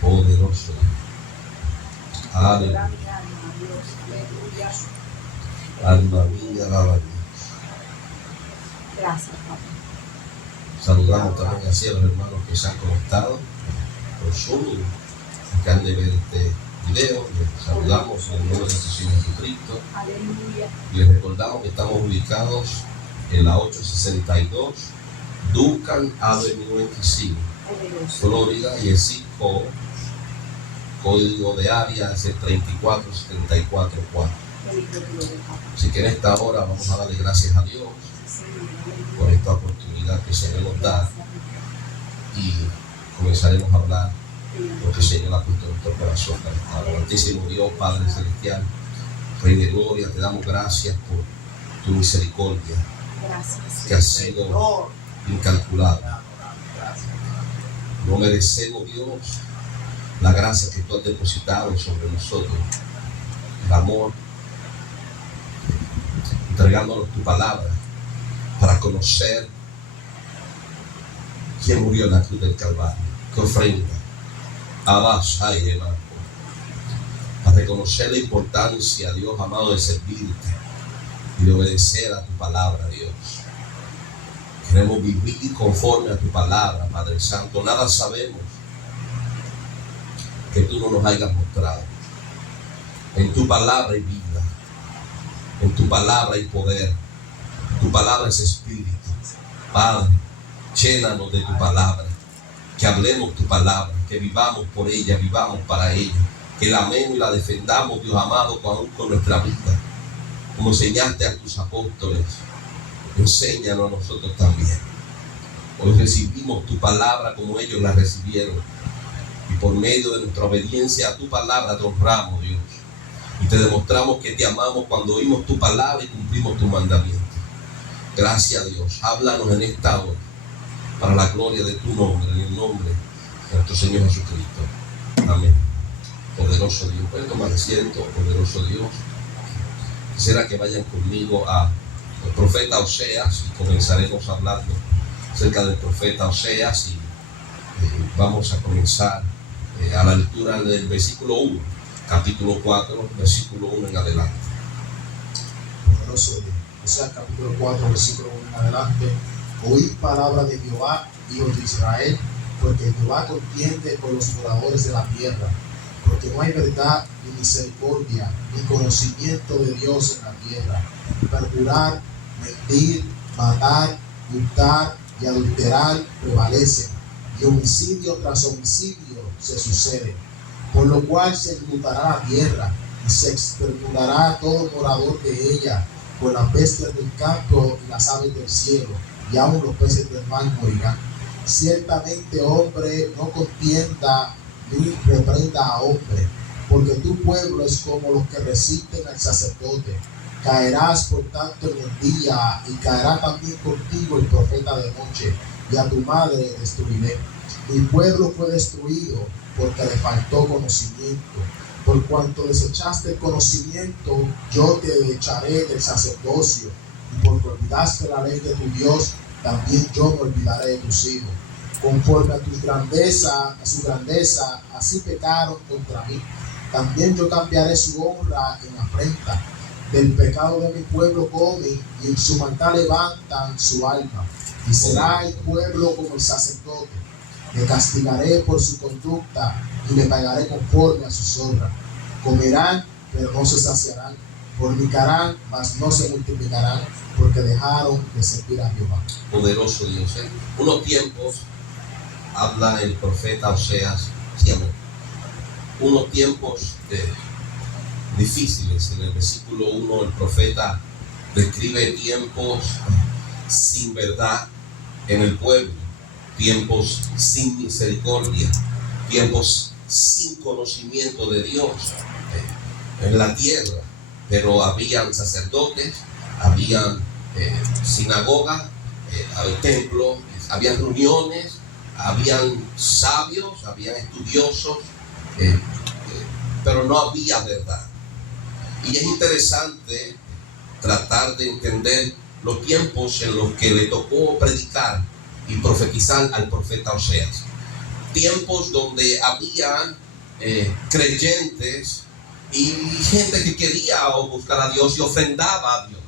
Poderoso. Aleluya. Alma mía, alaba a Dios. Gracias, papá. Saludamos también así a los hermanos que se han conectado por Zoom y que han de ver este video. Les saludamos en el nombre de nuestro Señor Jesucristo. Aleluya. Y les recordamos que estamos ubicados en la 862 Duncan Avenue en Kissimmee, Florida, y el código de área es el 34744. Así que en esta hora vamos a darle gracias a Dios por esta oportunidad que el Señor nos da y comenzaremos a hablar lo que el Señor ha puesto en nuestro corazón. Amantísimo Dios, Padre Celestial, Rey de Gloria, te damos gracias por tu misericordia que ha sido incalculable. No merecemos, Dios, la gracia que tú has depositado sobre nosotros, el amor, entregándonos tu palabra para conocer quién murió en la cruz del Calvario, que ofrenda, para reconocer la importancia, Dios amado, de servirte y de obedecer a tu palabra, Dios. Queremos vivir conforme a tu palabra, Padre Santo. Nada sabemos que tú no nos hayas mostrado. En tu palabra hay vida, en tu palabra hay poder, tu palabra es espíritu. Padre, llénanos de tu palabra, que hablemos tu palabra, que vivamos por ella, vivamos para ella, que la amemos y la defendamos, Dios amado, con nuestra vida, como enseñaste a tus apóstoles. Enséñanos a nosotros también. Hoy recibimos tu palabra como ellos la recibieron, y por medio de nuestra obediencia a tu palabra te honramos, Dios, y te demostramos que te amamos cuando oímos tu palabra y cumplimos tu mandamiento. Gracias, Dios. Háblanos en esta hora para la gloria de tu nombre, en el nombre de nuestro Señor Jesucristo. Amén. Poderoso Dios. Pueden tomar asiento, poderoso Dios. Quisiera que vayan conmigo a el profeta Oseas y comenzaremos hablando acerca del profeta Oseas y vamos a comenzar a la lectura del versículo 1, capítulo 4, versículo 1 en adelante. Poderoso Dios. Oseas capítulo 4, versículo 1 en adelante. Oíd palabra de Jehová, hijos de Israel, porque Jehová contiende con los moradores de la tierra, porque no hay verdad ni misericordia ni conocimiento de Dios en la tierra. Perjurar, mentir, matar, hurtar y adulterar prevalecen, y homicidio tras homicidio se sucede, por lo cual se enlutará la tierra y se exterminará todo morador de ella, con las bestias del campo y las aves del cielo, y aun los peces del mar morirán. Ciertamente hombre no contienda ni reprenda a hombre, porque tu pueblo es como los que resisten al sacerdote. Caerás por tanto en el día, y caerá también contigo el profeta de noche, y a tu madre destruiré. Mi pueblo fue destruido porque le faltó conocimiento. Por cuanto desechaste el conocimiento, yo te echaré del sacerdocio, y porque olvidaste la ley de tu Dios, también yo me olvidaré de tus hijos. Conforme a su grandeza, así pecaron contra mí. También yo cambiaré su honra en afrenta. Del pecado de mi pueblo comen, y en su maldad levantan su alma. Y será el pueblo como el sacerdote. Le castigaré por su conducta, y le pagaré conforme a sus obras. Comerán, pero no se saciarán. Fornicarán, mas no se multiplicarán, porque dejaron de servir a Jehová. Poderoso Dios. Unos tiempos, habla el profeta Oseas, unos tiempos difíciles. En el versículo 1 el profeta describe tiempos sin verdad en el pueblo, tiempos sin misericordia, tiempos sin conocimiento de Dios en la tierra. Pero habían sacerdotes, habían sinagogas, templos, habían reuniones, habían sabios, habían estudiosos, pero no había verdad. Y es interesante tratar de entender los tiempos en los que le tocó predicar y profetizar al profeta Oseas. tiempos donde había creyentes y gente que quería buscar a Dios y ofrendaba a Dios.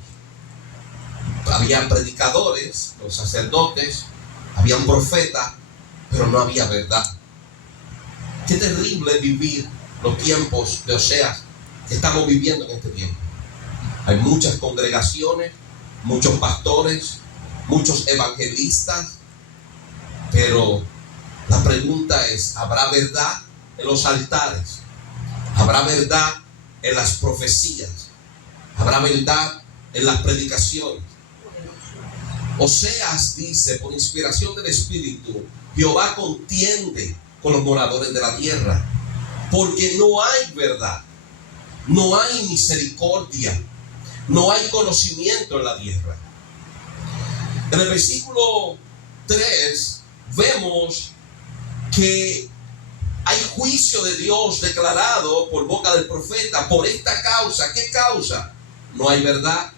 Había predicadores, los sacerdotes, había un profeta, pero no había verdad. Qué terrible vivir los tiempos de Oseas que estamos viviendo en este tiempo. Hay muchas congregaciones, muchos pastores, muchos evangelistas, pero la pregunta es, ¿habrá verdad en los altares? ¿Habrá verdad en las profecías? ¿Habrá verdad en las predicaciones? Oseas dice, por inspiración del Espíritu, Jehová contiende con los moradores de la tierra, porque no hay verdad, no hay misericordia, no hay conocimiento en la tierra. En el versículo 3 vemos que hay juicio de Dios declarado por boca del profeta por esta causa. ¿Qué causa? No hay verdad,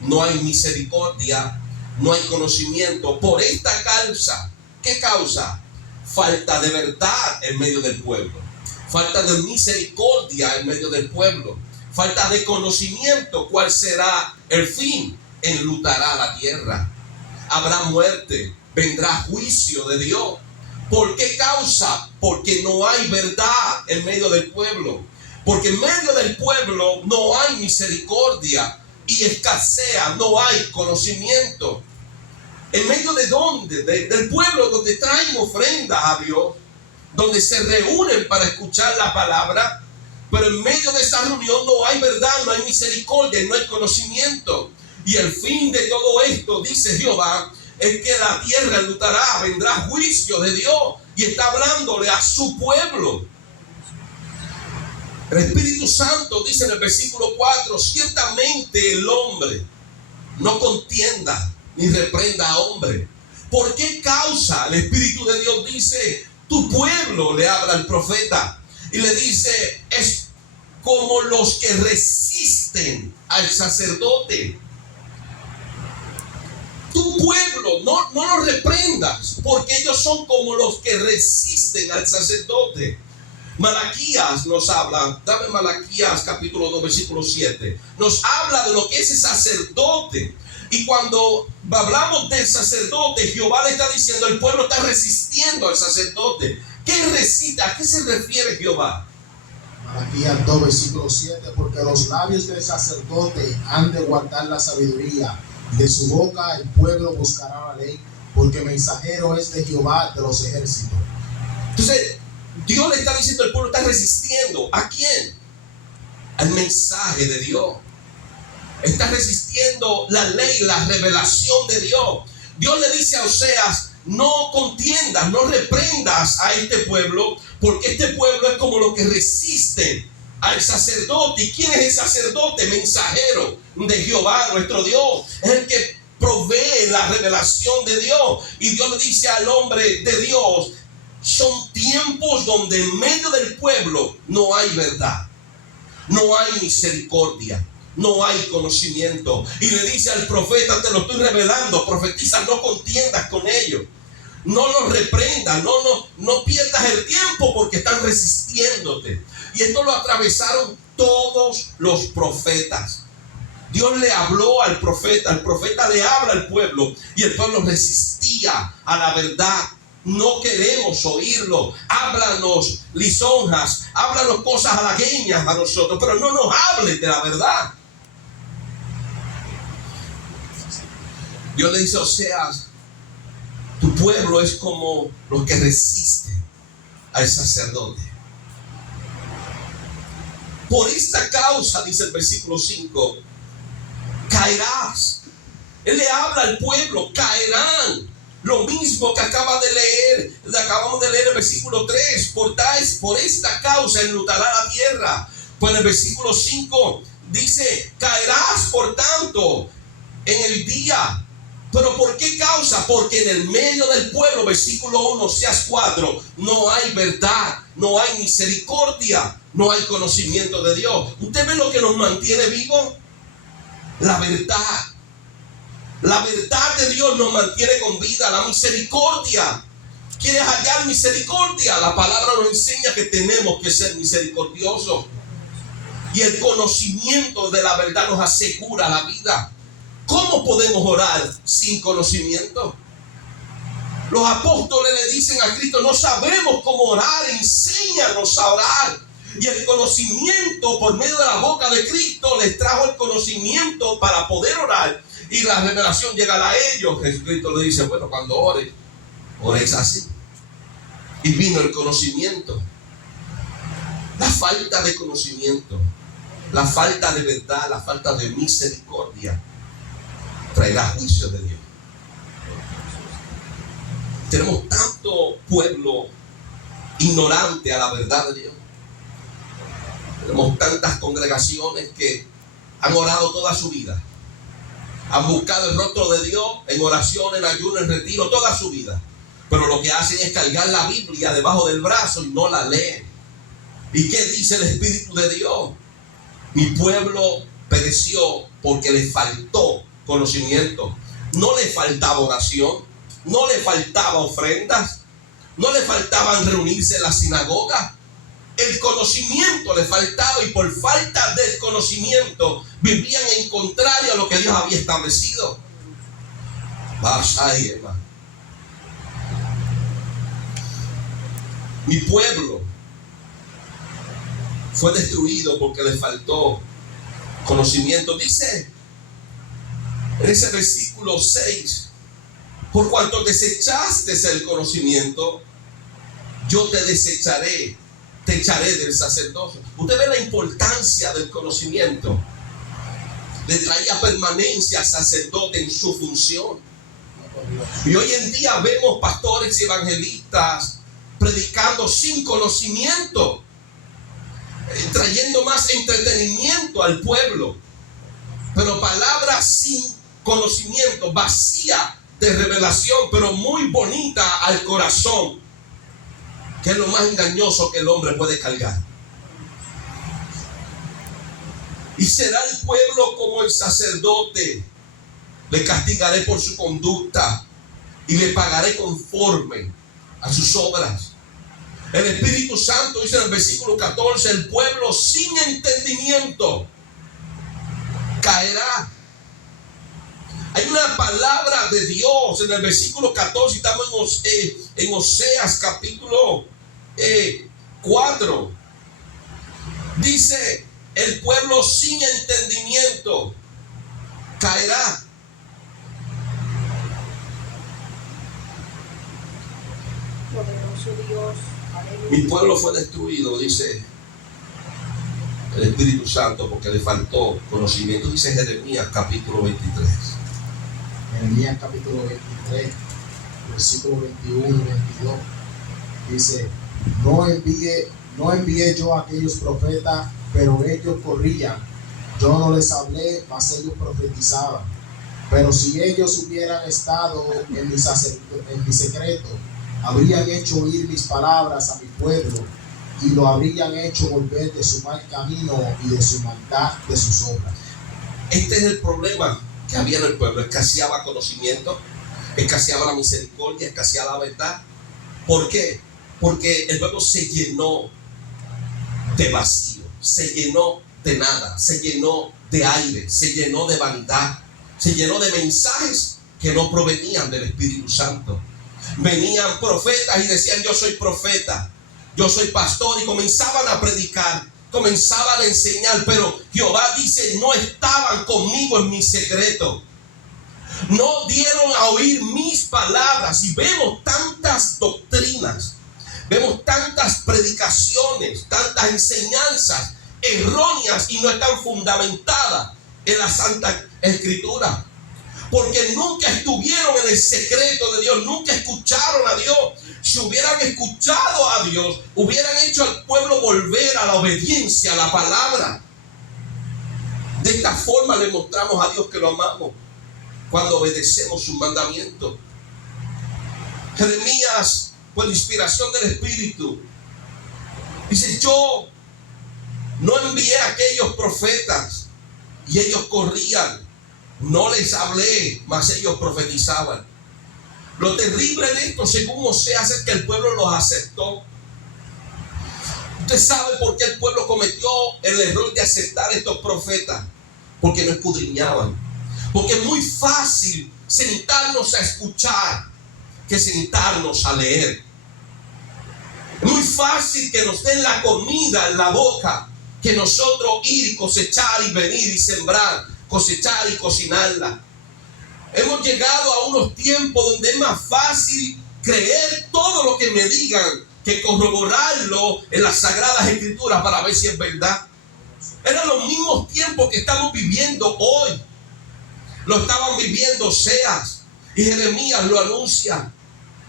no hay misericordia, no hay conocimiento. Por esta causa, ¿qué causa? Falta de verdad en medio del pueblo, falta de misericordia en medio del pueblo, falta de conocimiento. ¿Cuál será el fin? Enlutará la tierra, habrá muerte, vendrá juicio de Dios. ¿Por qué causa? Porque no hay verdad en medio del pueblo, porque en medio del pueblo no hay misericordia y escasea, no hay conocimiento. ¿En medio de dónde? Del pueblo donde traen ofrendas a Dios, donde se reúnen para escuchar la palabra, pero en medio de esa reunión no hay verdad, no hay misericordia y no hay conocimiento. Y el fin de todo esto, dice Jehová, es que la tierra enlutará, vendrá juicio de Dios, y está hablándole a su pueblo. El Espíritu Santo dice en el versículo 4, ciertamente el hombre no contienda ni reprenda a hombre. ¿Por qué causa? El Espíritu de Dios dice, tu pueblo, le habla al profeta y le dice, es como los que resisten al sacerdote. Tu pueblo, no los reprendas, porque ellos son como los que resisten al sacerdote. Malaquías nos habla, dame Malaquías capítulo 2 versículo 7, nos habla de lo que es el sacerdote. Y cuando hablamos del sacerdote, Jehová le está diciendo, el pueblo está resistiendo al sacerdote. ¿Qué resiste? ¿A qué se refiere Jehová? Malaquías 2 versículo 7, porque los labios del sacerdote han de guardar la sabiduría, y de su boca el pueblo buscará la ley, porque mensajero es de Jehová de los ejércitos. Entonces, Dios le está diciendo, el pueblo está resistiendo. ¿A quién? Al mensaje de Dios. Está resistiendo la ley, la revelación de Dios. Dios le dice a Oseas, no contiendas, no reprendas a este pueblo, porque este pueblo es como los que resisten al sacerdote. ¿Y quién es el sacerdote? Mensajero de Jehová, nuestro Dios. Es el que provee la revelación de Dios. Y Dios le dice al hombre de Dios, son tiempos donde en medio del pueblo no hay verdad, no hay misericordia, no hay conocimiento. Y le dice al profeta, te lo estoy revelando, profetiza, no contiendas con ellos, no los reprendas, no pierdas el tiempo porque están resistiéndote. Y esto lo atravesaron todos los profetas. Dios le habló al profeta, el profeta le habla al pueblo y el pueblo resistía a la verdad. No queremos oírlo. Háblanos lisonjas, háblanos cosas halagueñas a nosotros, pero no nos hables de la verdad. Dios le dice a Oseas, tu pueblo es como los que resisten al sacerdote. Por esta causa, dice el versículo 5, caerás. Él le habla al pueblo, caerán. Lo mismo que acabamos de leer en el versículo 3, por esta causa enlutará la tierra. Pues en el versículo 5 dice, caerás por tanto en el día. ¿Pero por qué causa? Porque en el medio del pueblo, versículo 1, Oseas 4, no hay verdad, no hay misericordia, no hay conocimiento de Dios. ¿Usted ve lo que nos mantiene vivos? La verdad. La verdad de Dios nos mantiene con vida, la misericordia. ¿Quieres hallar misericordia? La palabra nos enseña que tenemos que ser misericordiosos. Y el conocimiento de la verdad nos asegura la vida. ¿Cómo podemos orar sin conocimiento? Los apóstoles le dicen a Cristo: no sabemos cómo orar, enséñanos a orar. Y el conocimiento por medio de la boca de Cristo les trajo el conocimiento para poder orar. Y la revelación llega a ellos. Jesucristo le dice: bueno, cuando ores así. Y vino el conocimiento. La falta de conocimiento, la falta de verdad, la falta de misericordia traerá juicio de Dios. Tenemos tanto pueblo ignorante a la verdad de Dios. Tenemos tantas congregaciones que han orado toda su vida, han buscado el rostro de Dios en oración, en ayuno, en retiro, toda su vida. Pero lo que hacen es cargar la Biblia debajo del brazo y no la leen. ¿Y qué dice el Espíritu de Dios? Mi pueblo pereció porque le faltó conocimiento. No le faltaba oración, no le faltaba ofrendas, no le faltaban reunirse en la sinagoga. El conocimiento le faltaba, y por falta del conocimiento vivían en contrario a lo que Dios había establecido. Mi pueblo fue destruido porque le faltó conocimiento. Dice en ese versículo 6: por cuanto desechaste el conocimiento, yo te desecharé, te echaré del sacerdocio. Usted ve la importancia del conocimiento. Le traía permanencia al sacerdote en su función. Y hoy en día vemos pastores y evangelistas predicando sin conocimiento, trayendo más entretenimiento al pueblo, pero palabras sin conocimiento, vacía de revelación, pero muy bonita al corazón, que es lo más engañoso que el hombre puede cargar. Y será el pueblo como el sacerdote: le castigaré por su conducta y le pagaré conforme a sus obras. El Espíritu Santo dice en el versículo 14: el pueblo sin entendimiento caerá. Hay una palabra de Dios en el versículo 14, estamos en Oseas capítulo 4. Dice: el pueblo sin entendimiento caerá. Poderoso Dios. Mi pueblo fue destruido, dice el Espíritu Santo, porque le faltó conocimiento. Dice Jeremías capítulo 23. Jeremías capítulo 23, versículo 21 y 22. Dice: no envié yo a aquellos profetas, pero ellos corrían. Yo no les hablé, mas ellos profetizaban. Pero si ellos hubieran estado en mi secreto, habrían hecho oír mis palabras a mi pueblo, y lo habrían hecho volver de su mal camino y de su maldad de sus obras. Este es el problema que había en el pueblo. Escaseaba conocimiento, escaseaba la misericordia, escaseaba la verdad. ¿Por qué? Porque el pueblo se llenó de vacío, se llenó de nada, se llenó de aire, se llenó de vanidad, se llenó de mensajes que no provenían del Espíritu Santo. Venían profetas y decían: yo soy profeta, yo soy pastor, y comenzaban a predicar, comenzaban a enseñar, pero Jehová dice: no estaban conmigo en mi secreto, no dieron a oír mis palabras. Y vemos tantas doctrinas, vemos tantas predicaciones, tantas enseñanzas erróneas y no están fundamentadas en la Santa Escritura, porque nunca estuvieron en el secreto de Dios, nunca escucharon a Dios. Si hubieran escuchado a Dios, hubieran hecho al pueblo volver a la obediencia a la palabra. De esta forma le mostramos a Dios que lo amamos, cuando obedecemos sus mandamientos. Jeremías, por inspiración del Espíritu, dice: yo no envié a aquellos profetas y ellos corrían. No les hablé, mas ellos profetizaban. Lo terrible de esto, según Oseas, es que el pueblo los aceptó. Usted sabe por qué el pueblo cometió el error de aceptar a estos profetas. Porque no escudriñaban. Porque es muy fácil sentarnos a escuchar que sentarnos a leer. Es muy fácil que nos den la comida en la boca, que nosotros ir y cosechar y venir y sembrar, cosechar y cocinarla. Hemos llegado a unos tiempos donde es más fácil creer todo lo que me digan que corroborarlo en las Sagradas Escrituras para ver si es verdad. Eran los mismos tiempos que estamos viviendo hoy. Lo estaban viviendo Oseas y Jeremías lo anuncia.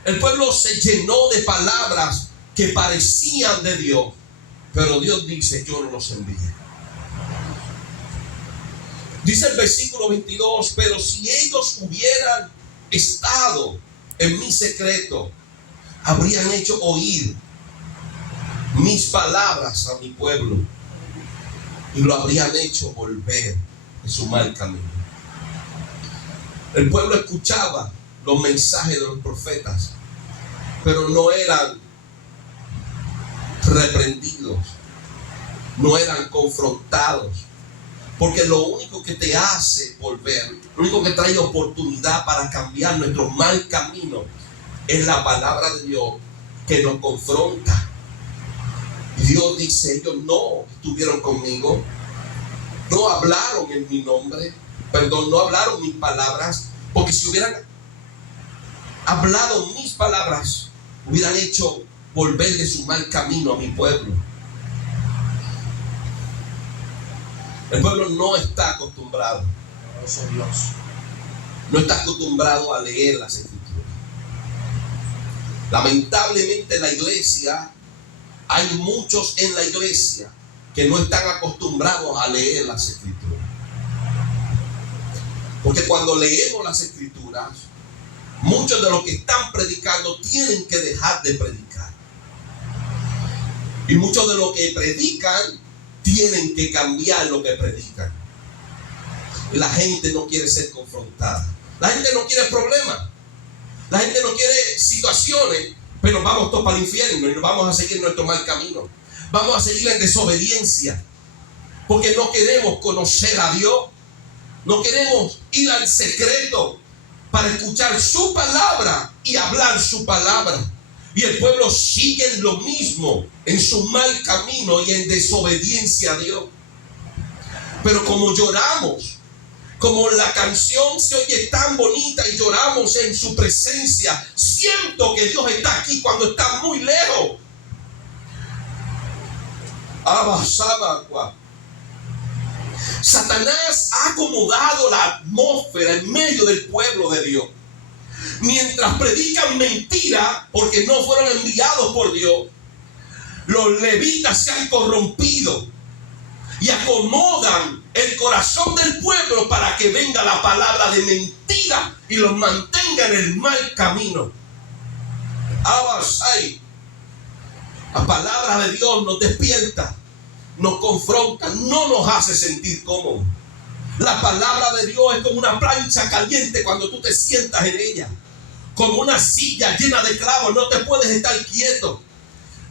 El pueblo se llenó de palabras que parecían de Dios, pero Dios dice: yo no los envié. Dice el versículo 22: pero si ellos hubieran estado en mi secreto, habrían hecho oír mis palabras a mi pueblo y lo habrían hecho volver de su mal camino. El pueblo escuchaba los mensajes de los profetas, pero no eran reprendidos, no eran confrontados, porque lo único que te hace volver, lo único que trae oportunidad para cambiar nuestro mal camino es la palabra de Dios que nos confronta. Dios dice: ellos no estuvieron conmigo, no hablaron en mi nombre, no hablaron mis palabras, porque si hubieran hablado mis palabras, hubieran hecho volver de su mal camino a mi pueblo. El pueblo no está acostumbrado, no está acostumbrado a leer las Escrituras. Lamentablemente en la iglesia hay muchos en la iglesia que no están acostumbrados a leer las Escrituras. Porque cuando leemos las Escrituras, muchos de los que están predicando tienen que dejar de predicar. Y muchos de los que predican tienen que cambiar lo que predican. La gente no quiere ser confrontada. La gente no quiere problemas. La gente no quiere situaciones, pero vamos todos para el infierno y nos vamos a seguir nuestro mal camino. Vamos a seguir en desobediencia. Porque no queremos conocer a Dios. No queremos ir al secreto para escuchar su palabra y hablar su palabra. Y el pueblo sigue en lo mismo, en su mal camino y en desobediencia a Dios. Pero como lloramos, como la canción se oye tan bonita y lloramos en su presencia, siento que Dios está aquí cuando está muy lejos. Satanás ha acomodado la atmósfera en medio del pueblo de Dios. Mientras predican mentira porque no fueron enviados por Dios, los levitas se han corrompido y acomodan el corazón del pueblo para que venga la palabra de mentira y los mantenga en el mal camino. La palabra de Dios nos despierta, nos confronta, no nos hace sentir cómodos. La palabra de Dios es como una plancha caliente cuando tú te sientas en ella, como una silla llena de clavos, no te puedes estar quieto.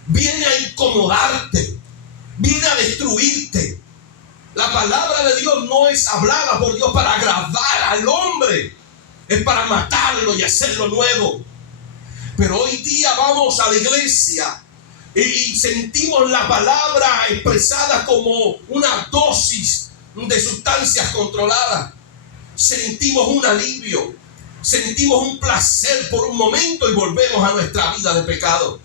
Viene a incomodarte, viene a destruirte. La palabra de Dios no es hablada por Dios para agradar al hombre, es para matarlo y hacerlo nuevo. Pero hoy día vamos a la iglesia y sentimos la palabra expresada como una dosis de sustancias controladas. Sentimos un alivio, sentimos un placer por un momento y volvemos a nuestra vida de pecado.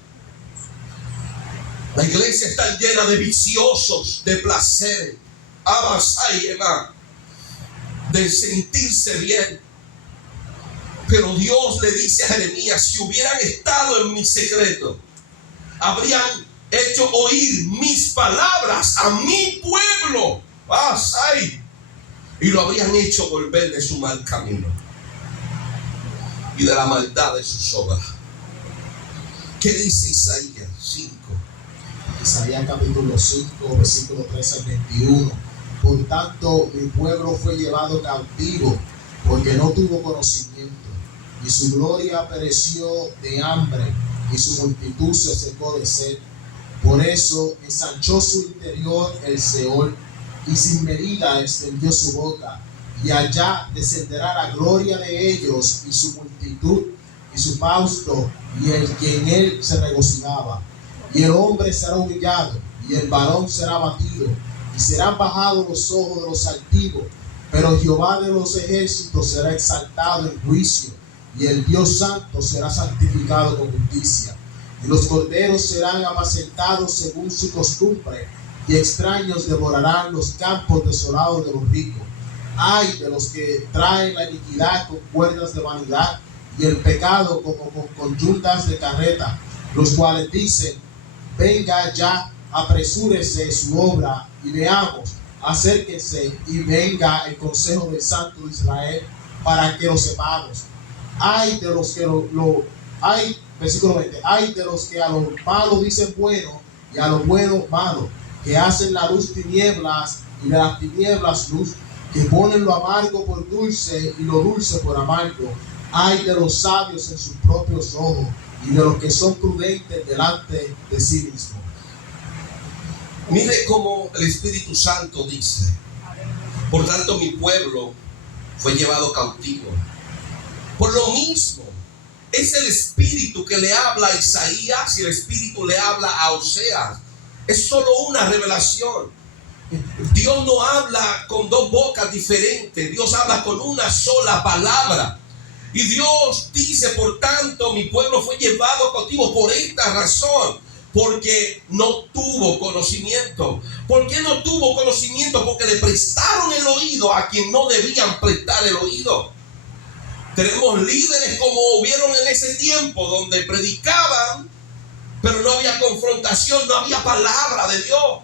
La iglesia está llena de viciosos, de placer, de sentirse bien. Pero Dios le dice a Jeremías: si hubieran estado en mi secreto, habrían hecho oír mis palabras a mi pueblo. Y lo habrían hecho volver de su mal camino y de la maldad de sus obras. ¿Qué dice Isaías 5? Isaías capítulo 5, versículo 13 al 21. Por tanto, mi pueblo fue llevado cautivo porque no tuvo conocimiento. y su gloria pereció de hambre, y su multitud se secó de sed. Por eso ensanchó su interior el Seol, y sin medida extendió su boca, y allá descenderá la gloria de ellos, y su multitud, y su fausto, y el que en él se regocijaba. Y el hombre será humillado, y el varón será abatido, y serán bajados los ojos de los altivos, pero Jehová de los ejércitos será exaltado en juicio, y el Dios santo será santificado con justicia. Y los corderos serán apacentados según su costumbre, y extraños devorarán los campos desolados de los ricos. Ay de los que traen la iniquidad con cuerdas de vanidad, y el pecado como con conyuntas de carreta, los cuales dicen: venga ya, apresúrese su obra, y veamos, acérquense y venga el consejo del Santo de Israel, para que lo sepamos. Ay de los que versículo 20, ay de los que a lo malo dicen bueno, y a lo bueno malo, que hacen la luz tinieblas y de las tinieblas luz, que ponen lo amargo por dulce y lo dulce por amargo. Ay de los sabios en sus propios ojos, y de los que son prudentes delante de sí mismos. Mire cómo el Espíritu Santo dice: por tanto mi pueblo fue llevado cautivo. Por lo mismo, es el Espíritu que le habla a Isaías y el Espíritu le habla a Oseas. Es solo una revelación. Dios no habla con dos bocas diferentes. Dios habla con una sola palabra. Y Dios dice: por tanto mi pueblo fue llevado cautivo por esta razón, porque no tuvo conocimiento. ¿Por qué no tuvo conocimiento? Porque le prestaron el oído a quien no debían prestar el oído. Tenemos líderes como hubieron en ese tiempo, donde predicaban, pero no había confrontación, no había palabra de Dios.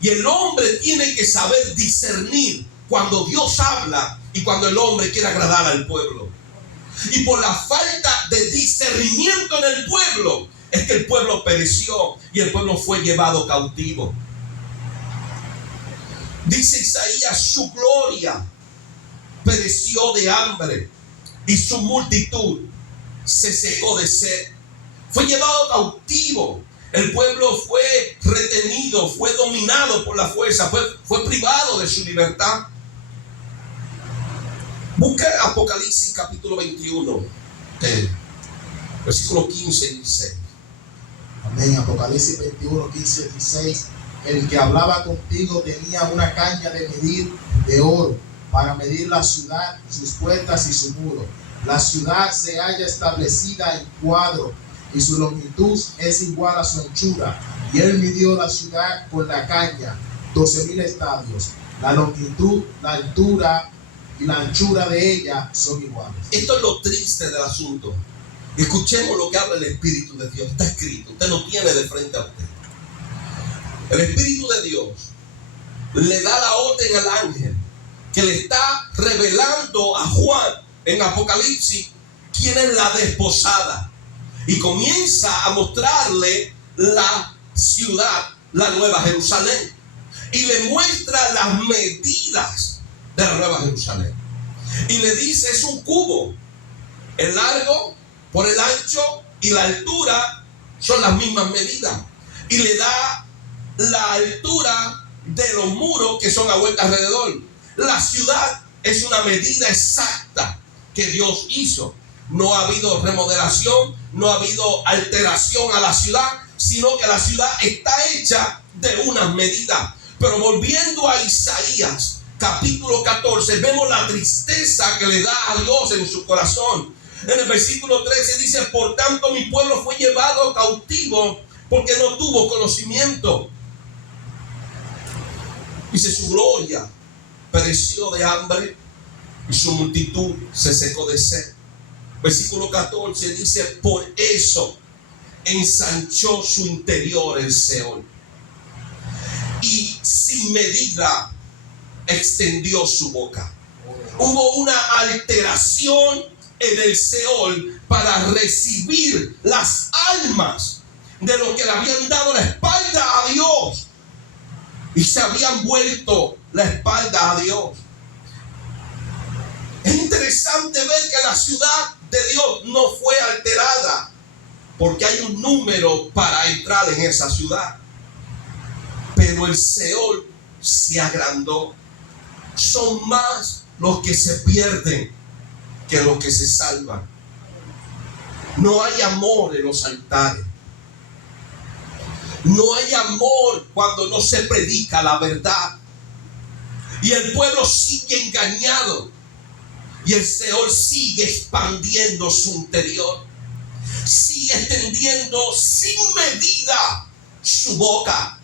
Y el hombre tiene que saber discernir cuando Dios habla y cuando el hombre quiere agradar al pueblo. Y por la falta de discernimiento en el pueblo, es que el pueblo pereció y el pueblo fue llevado cautivo. Dice Isaías: su gloria pereció de hambre, y su multitud se secó de sed. Fue llevado cautivo. El pueblo fue retenido, fue dominado por la fuerza, fue privado de su libertad. Busca Apocalipsis capítulo 21, versículos 15 y 16. Amén. Apocalipsis 21, 15 y 16. El que hablaba contigo tenía una caña de medir de oro, para medir la ciudad, sus puertas y su muro. La ciudad se halla establecida en cuadro, y su longitud es igual a su anchura. Y él midió la ciudad con la caña, 12,000 estadios. La longitud, la altura y la anchura de ella son iguales. Esto es lo triste del asunto. Escuchemos lo que habla el Espíritu de Dios. Está escrito, usted lo tiene de frente a usted. El Espíritu de Dios le da la orden al ángel que le está revelando a Juan en Apocalipsis quién es la desposada, y comienza a mostrarle la ciudad, la Nueva Jerusalén, y le muestra las medidas de la Nueva Jerusalén, y le dice: es un cubo, el largo por el ancho y la altura son las mismas medidas, y le da la altura de los muros que son a vuelta alrededor. La ciudad es una medida exacta que Dios hizo. No ha habido remodelación, no ha habido alteración a la ciudad, sino que la ciudad está hecha de unas medidas. Pero volviendo a Isaías capítulo 14, vemos la tristeza que le da a Dios en su corazón. En el versículo 13 dice: por tanto mi pueblo fue llevado cautivo, porque no tuvo conocimiento. Dice: su gloria pereció de hambre, y su multitud se secó de sed. Versículo 14 dice: por eso ensanchó su interior el Seol, y sin medida extendió su boca. Hubo una alteración en el Seol para recibir las almas de los que le habían dado la espalda a Dios y se habían vuelto la espalda a Dios. Es interesante ver que la ciudad de Dios no fue alterada, porque hay un número para entrar en esa ciudad. Pero el Seol se agrandó. Son más los que se pierden que los que se salvan. No hay amor en los altares. No hay amor cuando no se predica la verdad. Y el pueblo sigue engañado. Y el Seol sigue expandiendo su interior. Sigue extendiendo sin medida su boca.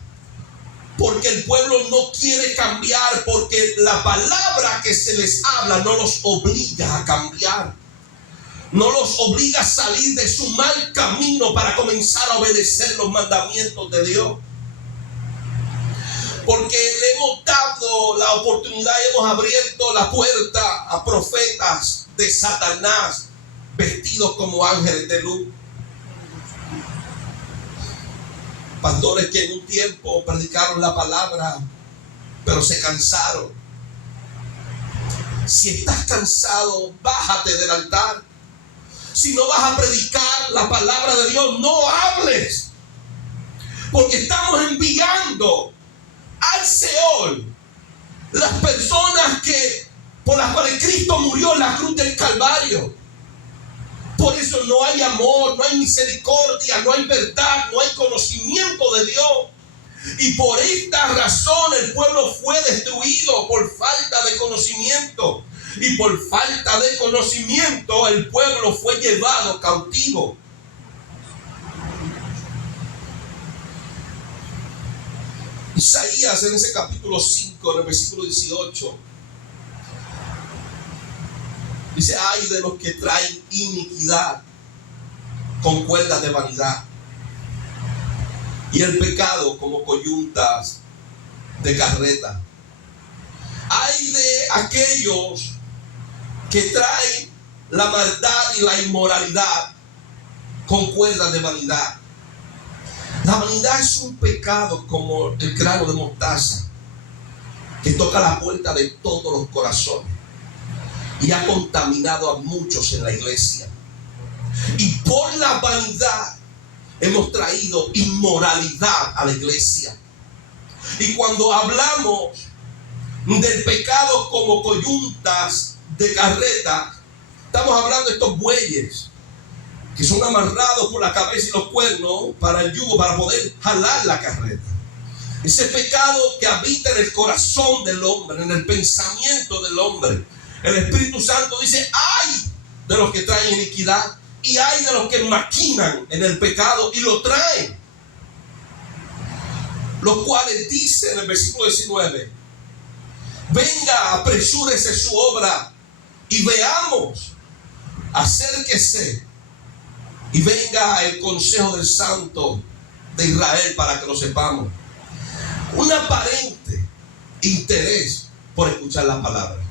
Porque el pueblo no quiere cambiar. Porque la palabra que se les habla no los obliga a cambiar. No los obliga a salir de su mal camino para comenzar a obedecer los mandamientos de Dios. Porque le hemos dado la oportunidad, hemos abierto la puerta a profetas de Satanás vestidos como ángeles de luz. Pastores que en un tiempo predicaron la palabra, pero se cansaron. Si estás cansado, bájate del altar. Si no vas a predicar la palabra de Dios, no hables. Porque estamos enviando al Seol las personas por las cuales Cristo murió en la cruz del Calvario. Por eso no hay amor, no hay misericordia, no hay verdad, no hay conocimiento de Dios. Y por esta razón el pueblo fue destruido por falta de conocimiento. Y por falta de conocimiento el pueblo fue llevado cautivo. Isaías en ese capítulo 5, en el versículo 18, dice: ay de los que traen iniquidad con cuerdas de vanidad, y el pecado como coyuntas de carreta. Ay de aquellos que traen la maldad y la inmoralidad con cuerdas de vanidad. La vanidad es un pecado como el grano de mostaza que toca la puerta de todos los corazones y ha contaminado a muchos en la iglesia. Y por la vanidad hemos traído inmoralidad a la iglesia. Y cuando hablamos del pecado como coyuntas de carreta, estamos hablando de estos bueyes que son amarrados por la cabeza y los cuernos para el yugo, para poder jalar la carreta. Ese pecado que habita en el corazón del hombre, en el pensamiento del hombre. El Espíritu Santo dice: ay de los que traen iniquidad, y ay de los que maquinan en el pecado y lo traen. Los cuales dice en el versículo 19: venga, apresúrese su obra y veamos, acérquese y venga el consejo del Santo de Israel para que lo sepamos. Un aparente interés por escuchar la palabra.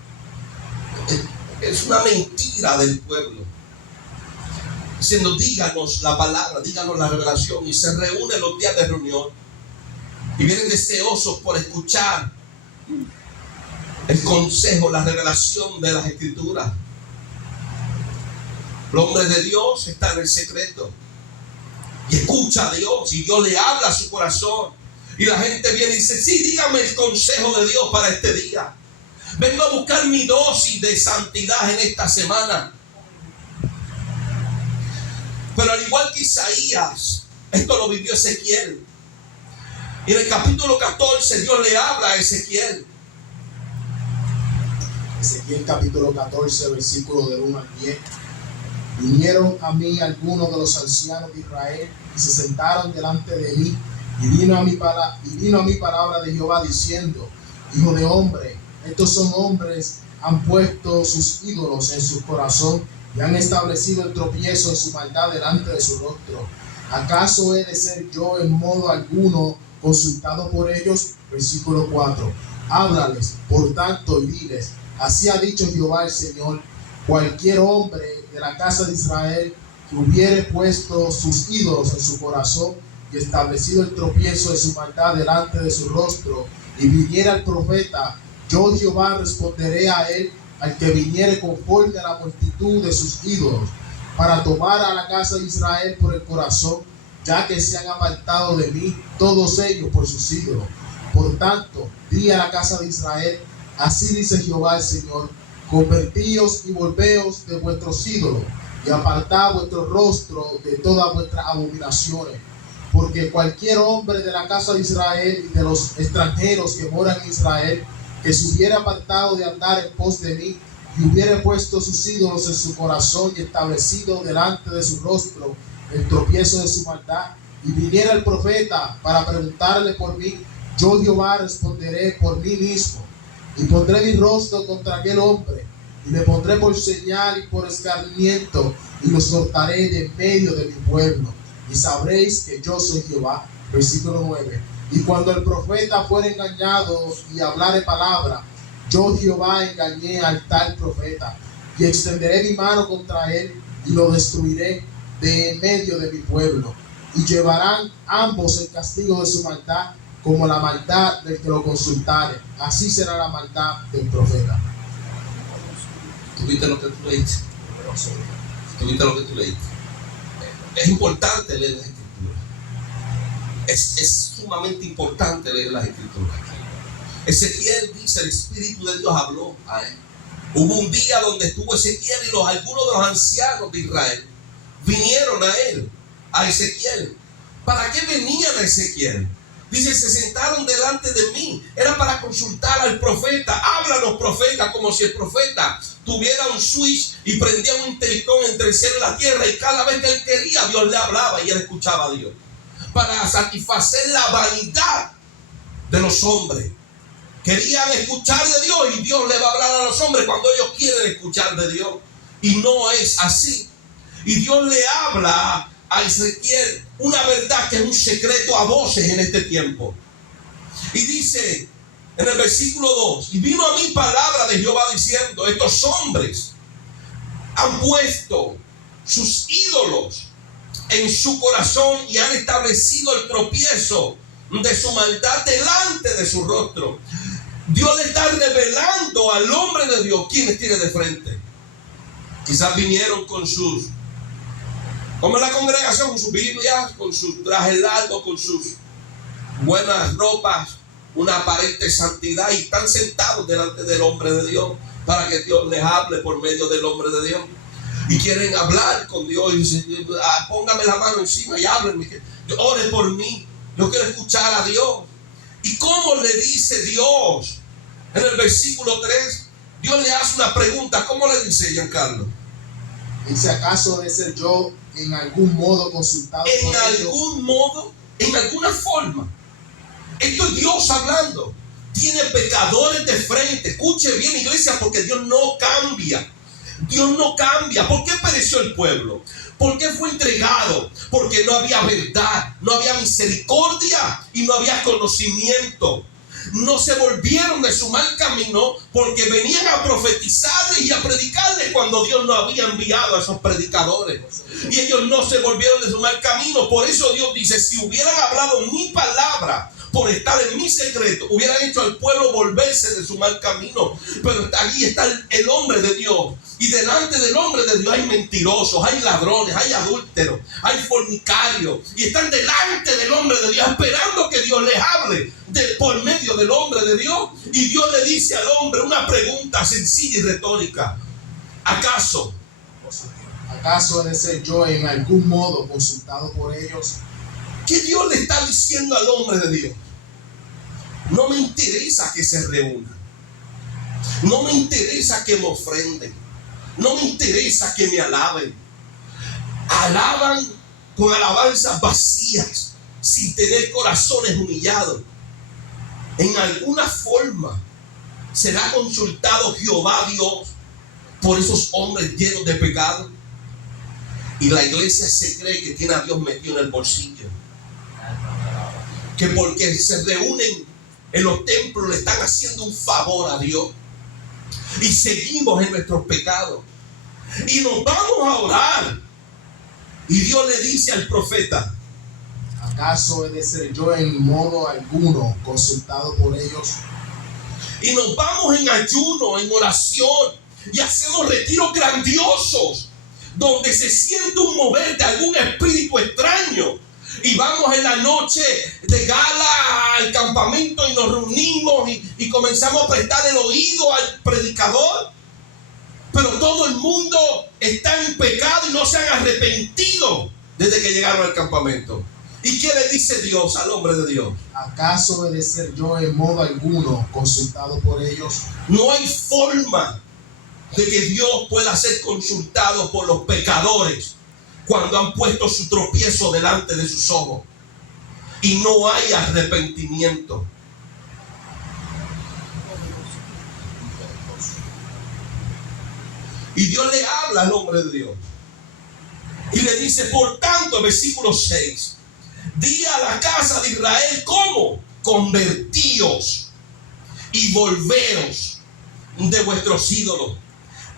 Es una mentira del pueblo, diciendo: díganos la palabra, díganos la revelación. Y se reúnen los días de reunión y vienen deseosos por escuchar el consejo, la revelación de las Escrituras. El hombre de Dios está en el secreto y escucha a Dios, y Dios le habla a su corazón. Y la gente viene y dice: sí, dígame el consejo de Dios para este día. Vengo a buscar mi dosis de santidad en esta semana. Pero al igual que Isaías, esto lo vivió Ezequiel. Y en el capítulo 14 Dios le habla a Ezequiel. Ezequiel capítulo 14, versículo del 1 al 10. Vinieron a mí algunos de los ancianos de Israel y se sentaron delante de mí, y vino a mi palabra de Jehová diciendo: hijo de hombre, estos son hombres, han puesto sus ídolos en su corazón y han establecido el tropiezo en su maldad delante de su rostro. ¿Acaso he de ser yo en modo alguno consultado por ellos? Versículo 4. Háblales, por tanto, y diles: así ha dicho Jehová el Señor: cualquier hombre de la casa de Israel que hubiere puesto sus ídolos en su corazón y establecido el tropiezo de su maldad delante de su rostro, y viniera el profeta, yo Jehová responderé a él, al que viniere conforme a la multitud de sus ídolos, para tomar a la casa de Israel por el corazón, ya que se han apartado de mí todos ellos por sus ídolos. Por tanto, di a la casa de Israel, así dice Jehová el Señor: convertíos y volveos de vuestros ídolos, y apartad vuestro rostro de todas vuestras abominaciones. Porque cualquier hombre de la casa de Israel y de los extranjeros que moran en Israel, que se hubiera apartado de andar en pos de mí, y hubiera puesto sus ídolos en su corazón y establecido delante de su rostro el tropiezo de su maldad, y viniera el profeta para preguntarle por mí, yo Jehová responderé por mí mismo, y pondré mi rostro contra aquel hombre, y le pondré por señal y por escarmiento, y los cortaré de en medio de mi pueblo, y sabréis que yo soy Jehová. Versículo 9. Y cuando el profeta fuera engañado y hablare palabra, yo Jehová engañé al tal profeta, y extenderé mi mano contra él, y lo destruiré de en medio de mi pueblo, y llevarán ambos el castigo de su maldad, como la maldad del que lo consultare. Así será la maldad del profeta. ¿Tuviste lo que tú leíste? ¿Tuviste lo que tú leíste? Es importante leer las escrituras. Es sumamente importante leer las escrituras. Ezequiel dice, el Espíritu de Dios habló a él. Hubo un día donde estuvo Ezequiel y algunos de los ancianos de Israel vinieron a él, a Ezequiel. ¿Para qué venían a Ezequiel? Dice, se sentaron delante de mí. Era para consultar al profeta. Háblanos, profeta, como si el profeta tuviera un switch y prendía un interruptor entre el cielo y la tierra, y cada vez que él quería, Dios le hablaba y él escuchaba a Dios. Para satisfacer la vanidad de los hombres. Querían escuchar de Dios, y Dios le va a hablar a los hombres cuando ellos quieren escuchar de Dios. Y no es así. Y Dios le habla a Ezequiel una verdad que es un secreto a voces en este tiempo. Y dice en el versículo 2: y vino a mí palabra de Jehová diciendo, estos hombres han puesto sus ídolos en su corazón y han establecido el tropiezo de su maldad delante de su rostro. Dios le está revelando al hombre de Dios quienes tiene de frente. Quizás vinieron con sus, como en la congregación, con sus Biblias, con sus trajes largos, con sus buenas ropas, una aparente santidad, y están sentados delante del hombre de Dios para que Dios les hable por medio del hombre de Dios. Y quieren hablar con Dios y dicen, póngame la mano encima y háblenme, ore por mí, yo quiero escuchar a Dios. ¿Y cómo le dice Dios? En el versículo 3, Dios le hace una pregunta. ¿Cómo le dice, Giancarlo? Dice, ¿acaso de ser yo en algún modo consultado? En algún modo, en alguna forma. Esto es Dios hablando. Tiene pecadores de frente. Escuche bien, iglesia, porque Dios no cambia. Dios no cambia. ¿Por qué pereció el pueblo? ¿Por qué fue entregado? Porque no había verdad, no había misericordia y no había conocimiento. No se volvieron de su mal camino porque venían a profetizarles y a predicarles cuando Dios no había enviado a esos predicadores. Y ellos no se volvieron de su mal camino. Por eso Dios dice, si hubieran hablado mi palabra por estar en mi secreto, hubieran hecho al pueblo volverse de su mal camino. Pero allí está el hombre de Dios. Y delante del hombre de Dios hay mentirosos, hay ladrones, hay adúlteros, hay fornicarios. Y están delante del hombre de Dios esperando que Dios les hable por medio del hombre de Dios. Y Dios le dice al hombre una pregunta sencilla y retórica. ¿Acaso he de ser yo en algún modo consultado por ellos? ¿Qué Dios le está diciendo al hombre de Dios? No me interesa que se reúnan. No me interesa que me ofrenden. No me interesa que me alaben. Alaban con alabanzas vacías, sin tener corazones humillados. En alguna forma será consultado Jehová Dios por esos hombres llenos de pecado. Y la iglesia se cree que tiene a Dios metido en el bolsillo. Que porque se reúnen en los templos le están haciendo un favor a Dios. Y seguimos en nuestros pecados. Y nos vamos a orar. Y Dios le dice al profeta, ¿acaso he de ser yo en modo alguno consultado por ellos? Y nos vamos en ayuno, en oración, y hacemos retiros grandiosos donde se siente un mover de algún espíritu extraño. Y vamos en la noche de gala al campamento y nos reunimos y comenzamos a prestar el oído al predicador. Pero todo el mundo está en pecado y no se han arrepentido desde que llegaron al campamento. ¿Y qué le dice Dios al hombre de Dios? ¿Acaso he de ser yo en modo alguno consultado por ellos? No hay forma de que Dios pueda ser consultado por los pecadores cuando han puesto su tropiezo delante de sus ojos y no hay arrepentimiento. Y Dios le habla al hombre de Dios y le dice, por tanto, versículo 6, di a la casa de Israel, ¿cómo? Convertíos y volveos de vuestros ídolos,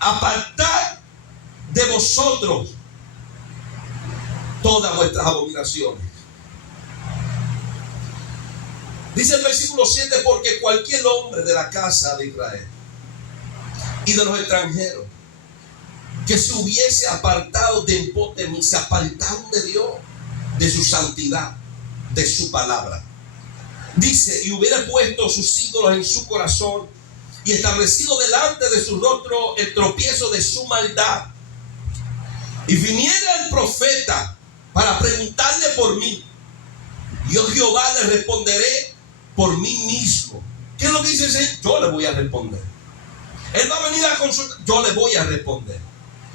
apartad de vosotros todas vuestras abominaciones. Dice el versículo 7, porque cualquier hombre de la casa de Israel y de los extranjeros que se hubiese apartado de en pos de mí, se apartaron de Dios, de su santidad, de su palabra. Dice, y hubiera puesto sus ídolos en su corazón y establecido delante de su rostro el tropiezo de su maldad. Y viniera el profeta para preguntarle por mí, yo Jehová le responderé por mí mismo. ¿Qué es lo que dice el Señor? Yo le voy a responder. Él va a venir a consultar, yo le voy a responder.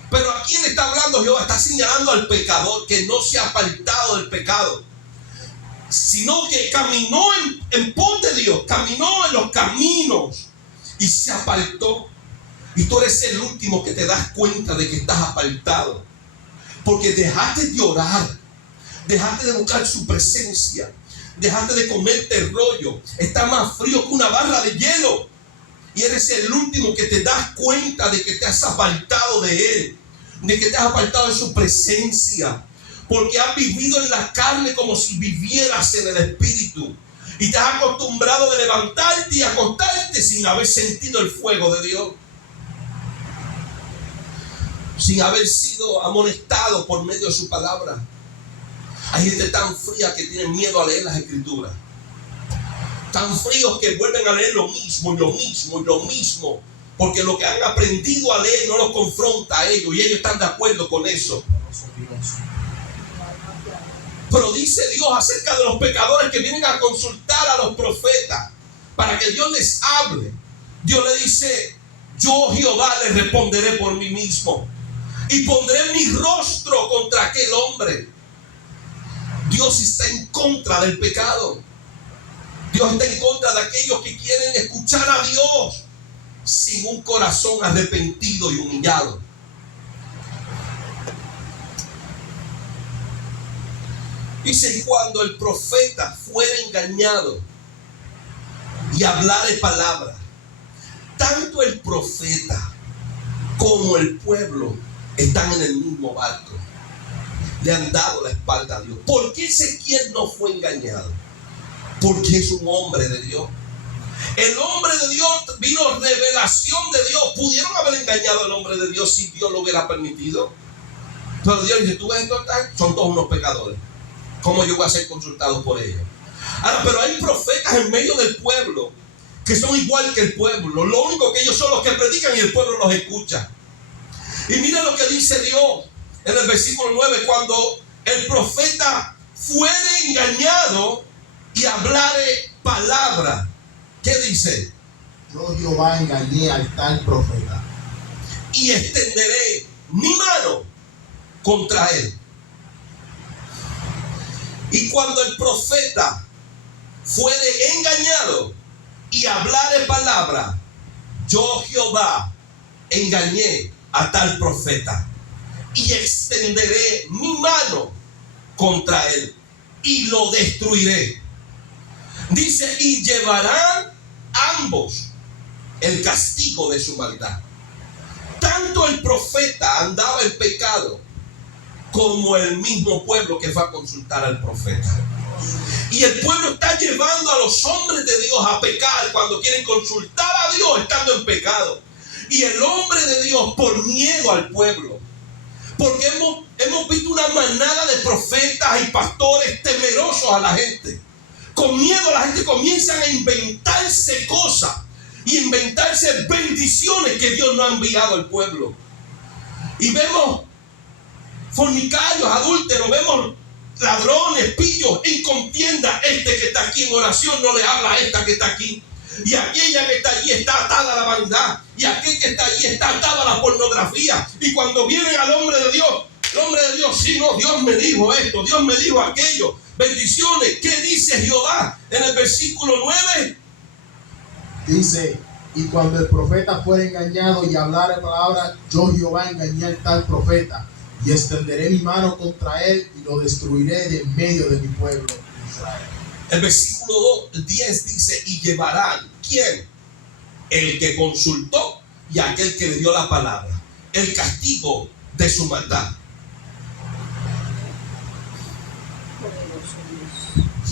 Pero ¿a quién está hablando Jehová? Está señalando al pecador que no se ha apartado del pecado, sino que caminó en pos de Dios, caminó en los caminos y se apartó. Y tú eres el último que te das cuenta de que estás apartado, porque dejaste de orar, dejaste de buscar su presencia, dejaste de comerte el rollo. Está más frío que una barra de hielo y eres el último que te das cuenta de que te has apartado de Él, de que te has apartado de su presencia, porque has vivido en la carne como si vivieras en el espíritu y te has acostumbrado de levantarte y acostarte sin haber sentido el fuego de Dios, sin haber sido amonestado por medio de su palabra. Hay gente tan fría que tiene miedo a leer las escrituras, tan fríos que vuelven a leer lo mismo y lo mismo y lo mismo, porque lo que han aprendido a leer no los confronta a ellos y ellos están de acuerdo con eso. Pero dice Dios acerca de los pecadores que vienen a consultar a los profetas para que Dios les hable. Dios le dice, yo Jehová les responderé por mí mismo y pondré mi rostro contra aquel hombre. Dios está en contra del pecado. Dios está en contra de aquellos que quieren escuchar a Dios sin un corazón arrepentido y humillado. Dice, cuando el profeta fuera engañado y hablare palabra, tanto el profeta como el pueblo están en el mismo barco. Le han dado la espalda a Dios. ¿Por qué Ezequiel no fue engañado? Porque es un hombre de Dios. El hombre de Dios, vino revelación de Dios. Pudieron haber engañado al hombre de Dios si Dios lo hubiera permitido. Pero Dios dice, tú ves, son todos unos pecadores. ¿Cómo yo voy a ser consultado por ellos? Ahora, pero hay profetas en medio del pueblo que son igual que el pueblo. Lo único que ellos son los que predican y el pueblo los escucha. Y mira lo que dice Dios en el versículo 9, cuando el profeta fuere engañado y hablare palabra. ¿Qué dice? Yo Jehová engañé al tal profeta y extenderé mi mano contra él. Y cuando el profeta fuere engañado y hablare palabra, yo Jehová engañé a tal profeta y extenderé mi mano contra él y lo destruiré. Dice, y llevarán ambos el castigo de su maldad. Tanto el profeta andaba en pecado como el mismo pueblo que fue a consultar al profeta. Y el pueblo está llevando a los hombres de Dios a pecar cuando quieren consultar a Dios estando en pecado. Y el hombre de Dios, por miedo al pueblo, Porque hemos visto una manada de profetas y pastores temerosos a la gente. Con miedo la gente comienza a inventarse cosas y inventarse bendiciones que Dios no ha enviado al pueblo. Y vemos fornicarios, adúlteros, vemos ladrones, pillos en contienda. Este que está aquí en oración no le habla a esta que está aquí. Y aquella que está allí está atada a la vanidad. Y aquel que está allí está atado a la pornografía. Y cuando vienen al hombre de Dios, el hombre de Dios, sí, no, Dios me dijo esto, Dios me dijo aquello. Bendiciones. ¿Qué dice Jehová en el versículo 9? Dice: y cuando el profeta fuera engañado y hablara palabra, yo Jehová engañé al tal profeta, y extenderé mi mano contra él y lo destruiré de en medio de mi pueblo Israel. El versículo 10 dice: y llevarán, ¿quién? El que consultó y aquel que le dio la palabra, el castigo de su maldad.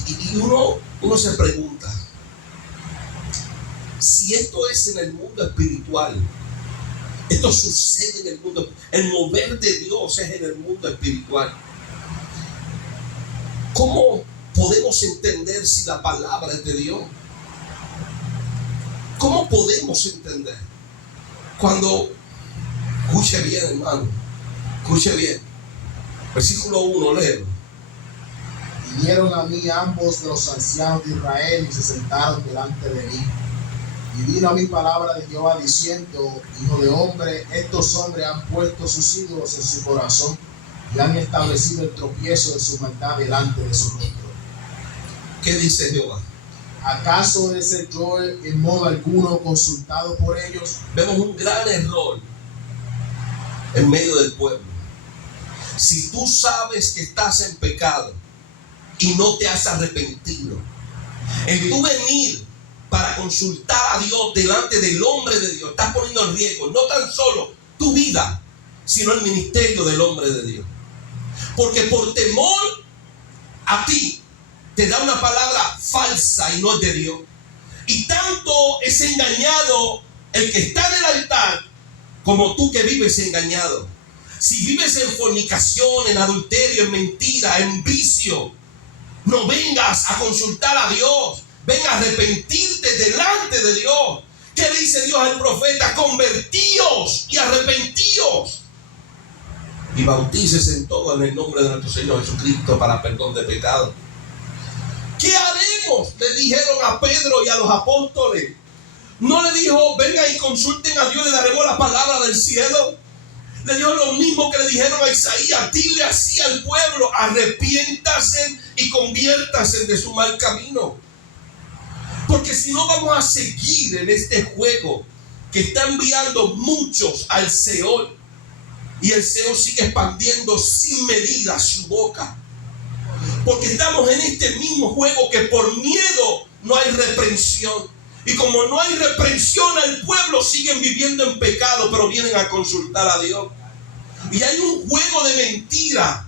Y uno se pregunta, si esto es en el mundo espiritual, esto sucede en el mundo, el mover de Dios es en el mundo espiritual, ¿cómo podemos entender si la palabra es de Dios? ¿Cómo podemos entender? Cuando, escuche bien, hermano, escuche bien, versículo 1, léelo. Vinieron a mí ambos de los ancianos de Israel y se sentaron delante de mí. Y vino a mí palabra de Jehová diciendo: hijo de hombre, estos hombres han puesto sus ídolos en su corazón y han establecido el tropiezo de su maldad delante de su rostro. ¿Qué dice Jehová? ¿Acaso he de ser yo en modo alguno consultado por ellos? Vemos un gran error en medio del pueblo. Si tú sabes que estás en pecado y no te has arrepentido, en tu venir para consultar a Dios delante del hombre de Dios, estás poniendo en riesgo no tan solo tu vida, sino el ministerio del hombre de Dios. Porque por temor a ti te da una palabra falsa y no es de Dios. Y tanto es engañado el que está en el altar como tú que vives engañado. Si vives en fornicación, en adulterio, en mentira, en vicio, no vengas a consultar a Dios. Ven a arrepentirte delante de Dios. ¿Qué dice Dios al profeta? Convertíos y arrepentíos y bautícese en todo en el nombre de nuestro Señor Jesucristo para perdón de pecado. ¿Qué haremos? Le dijeron a Pedro y a los apóstoles. No le dijo: vengan y consulten a Dios, le daremos la palabra del cielo. Le dijo lo mismo que le dijeron a Isaías: dile así al pueblo, arrepiéntase y conviértase de su mal camino. Porque si no, vamos a seguir en este juego que está enviando muchos al Seol. Y el Seol sigue expandiendo sin medida su boca. Porque estamos en este mismo juego que por miedo no hay reprensión. Y como no hay reprensión al pueblo, siguen viviendo en pecado, pero vienen a consultar a Dios. Y hay un juego de mentira.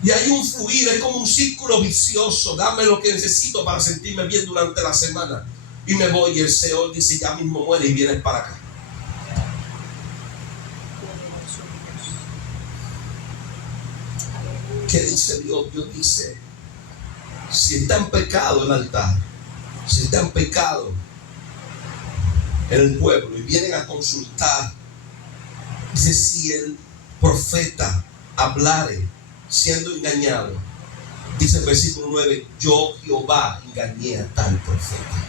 Y hay un fluir, es como un círculo vicioso. Dame lo que necesito para sentirme bien durante la semana. Y me voy, y el Señor dice: ya mismo muere y vienes para acá. ¿Qué dice Dios? Dios dice: si está en pecado el altar, si está en pecado el pueblo y vienen a consultar, dice: si el profeta hablare siendo engañado, dice el versículo 9: yo Jehová engañé a tal profeta.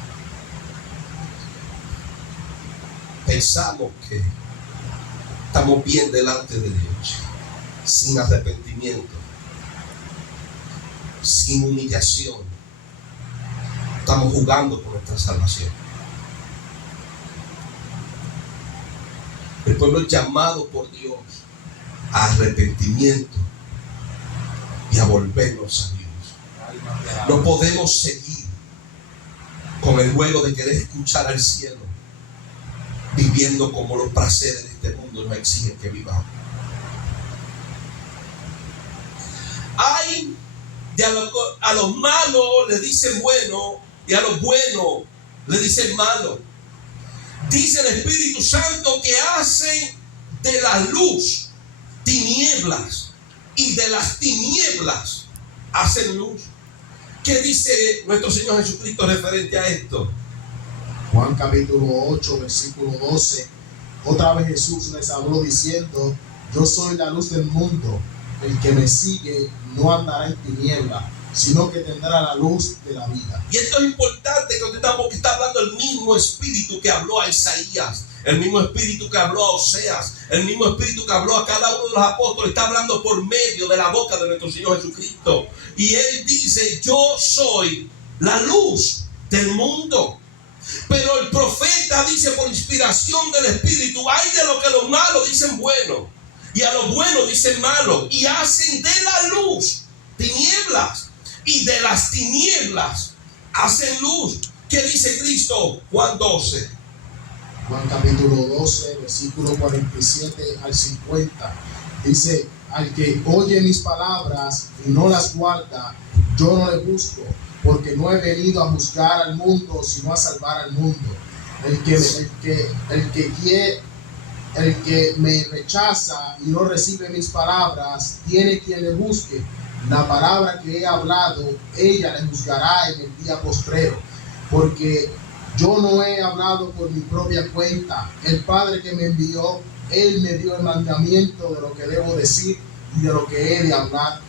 Pensamos que estamos bien delante de Dios, sin arrepentimiento, sin humillación. Estamos jugando con nuestra salvación. El pueblo es llamado por Dios a arrepentimiento y a volvernos a Dios. No podemos seguir con el juego de querer escuchar al cielo, viviendo como los placeres de este mundo nos exigen que vivamos. Hay a los malos le dicen bueno y a los buenos le dicen malo. Dice el Espíritu Santo que hacen de la luz, tinieblas y de las tinieblas hacen luz. ¿Qué dice nuestro Señor Jesucristo referente a esto? Juan capítulo 8, versículo 12. Otra vez Jesús les habló diciendo: yo soy la luz del mundo. El que me sigue no andará en tinieblas, sino que tendrá la luz de la vida. Y esto es importante porque está hablando el mismo espíritu que habló a Isaías, el mismo espíritu que habló a Oseas, el mismo espíritu que habló a cada uno de los apóstoles. Está hablando por medio de la boca de nuestro Señor Jesucristo. Y Él dice: yo soy la luz del mundo. Pero el profeta dice por inspiración del Espíritu: hay de lo que los malos dicen bueno, y a los buenos dicen malo, y hacen de la luz tinieblas, y de las tinieblas hacen luz. ¿Qué dice Cristo? Juan 12. Juan capítulo 12, versículo 47 al 50. Dice: al que oye mis palabras y no las guarda, yo no le busco, porque no he venido a juzgar al mundo, sino a salvar al mundo. El que me rechaza y no recibe mis palabras, tiene quien le busque. La palabra que he hablado, ella le juzgará en el día postrero, porque yo no he hablado por mi propia cuenta. El Padre que me envió, Él me dio el mandamiento de lo que debo decir y de lo que he de hablar.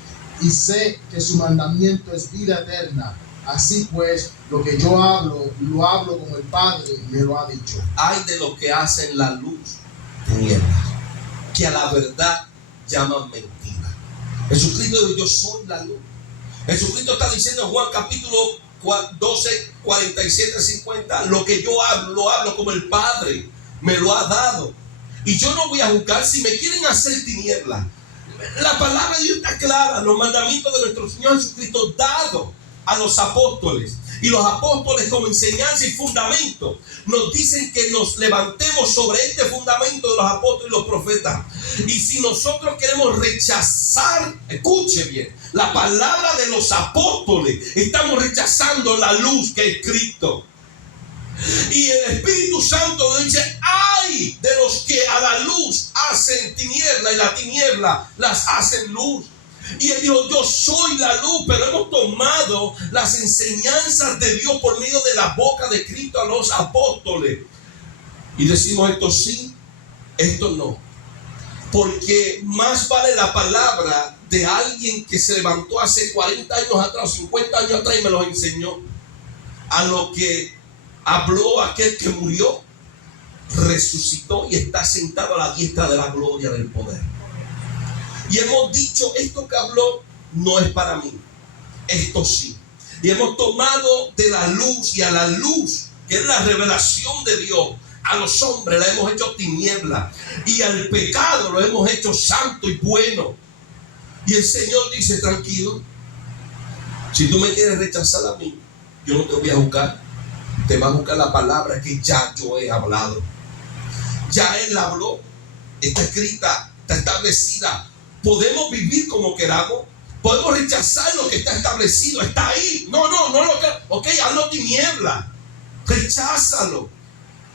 Y sé que su mandamiento es vida eterna. Así pues, lo que yo hablo, lo hablo como el Padre me lo ha dicho. Hay de los que hacen la luz tinieblas, que a la verdad llaman mentira. Jesucristo dijo: yo soy la luz. Jesucristo está diciendo en Juan capítulo 12, 47, 50: lo que yo hablo, lo hablo como el Padre me lo ha dado. Y yo no voy a juzgar si me quieren hacer tinieblas. La palabra de Dios está clara, los mandamientos de nuestro Señor Jesucristo dados a los apóstoles. Y los apóstoles, como enseñanza y fundamento, nos dicen que nos levantemos sobre este fundamento de los apóstoles y los profetas. Y si nosotros queremos rechazar, escuche bien, la palabra de los apóstoles, estamos rechazando la luz que es Cristo. Y el Espíritu Santo dice: ay de los que a la luz hacen tiniebla, y la tiniebla las hacen luz. Y Él dijo: yo soy la luz. Pero hemos tomado las enseñanzas de Dios por medio de la boca de Cristo a los apóstoles, y decimos: esto sí, esto no. Porque más vale la palabra de alguien que se levantó hace 40 años atrás o 50 años atrás y me lo enseñó, a lo que habló aquel que murió, resucitó y está sentado a la diestra de la gloria del poder. Y hemos dicho: esto que habló no es para mí, esto sí. Y hemos tomado de la luz, y a la luz, que es la revelación de Dios, a los hombres la hemos hecho tiniebla, y al pecado lo hemos hecho santo y bueno. Y el Señor dice: tranquilo, si tú me quieres rechazar a mí, yo no te voy a juzgar. Te va a buscar la palabra que ya yo he hablado. Ya Él la habló, está escrita, está establecida. Podemos vivir como queramos, podemos rechazar lo que está establecido, está ahí. No lo que. Ok, hazlo tiniebla, recházalo.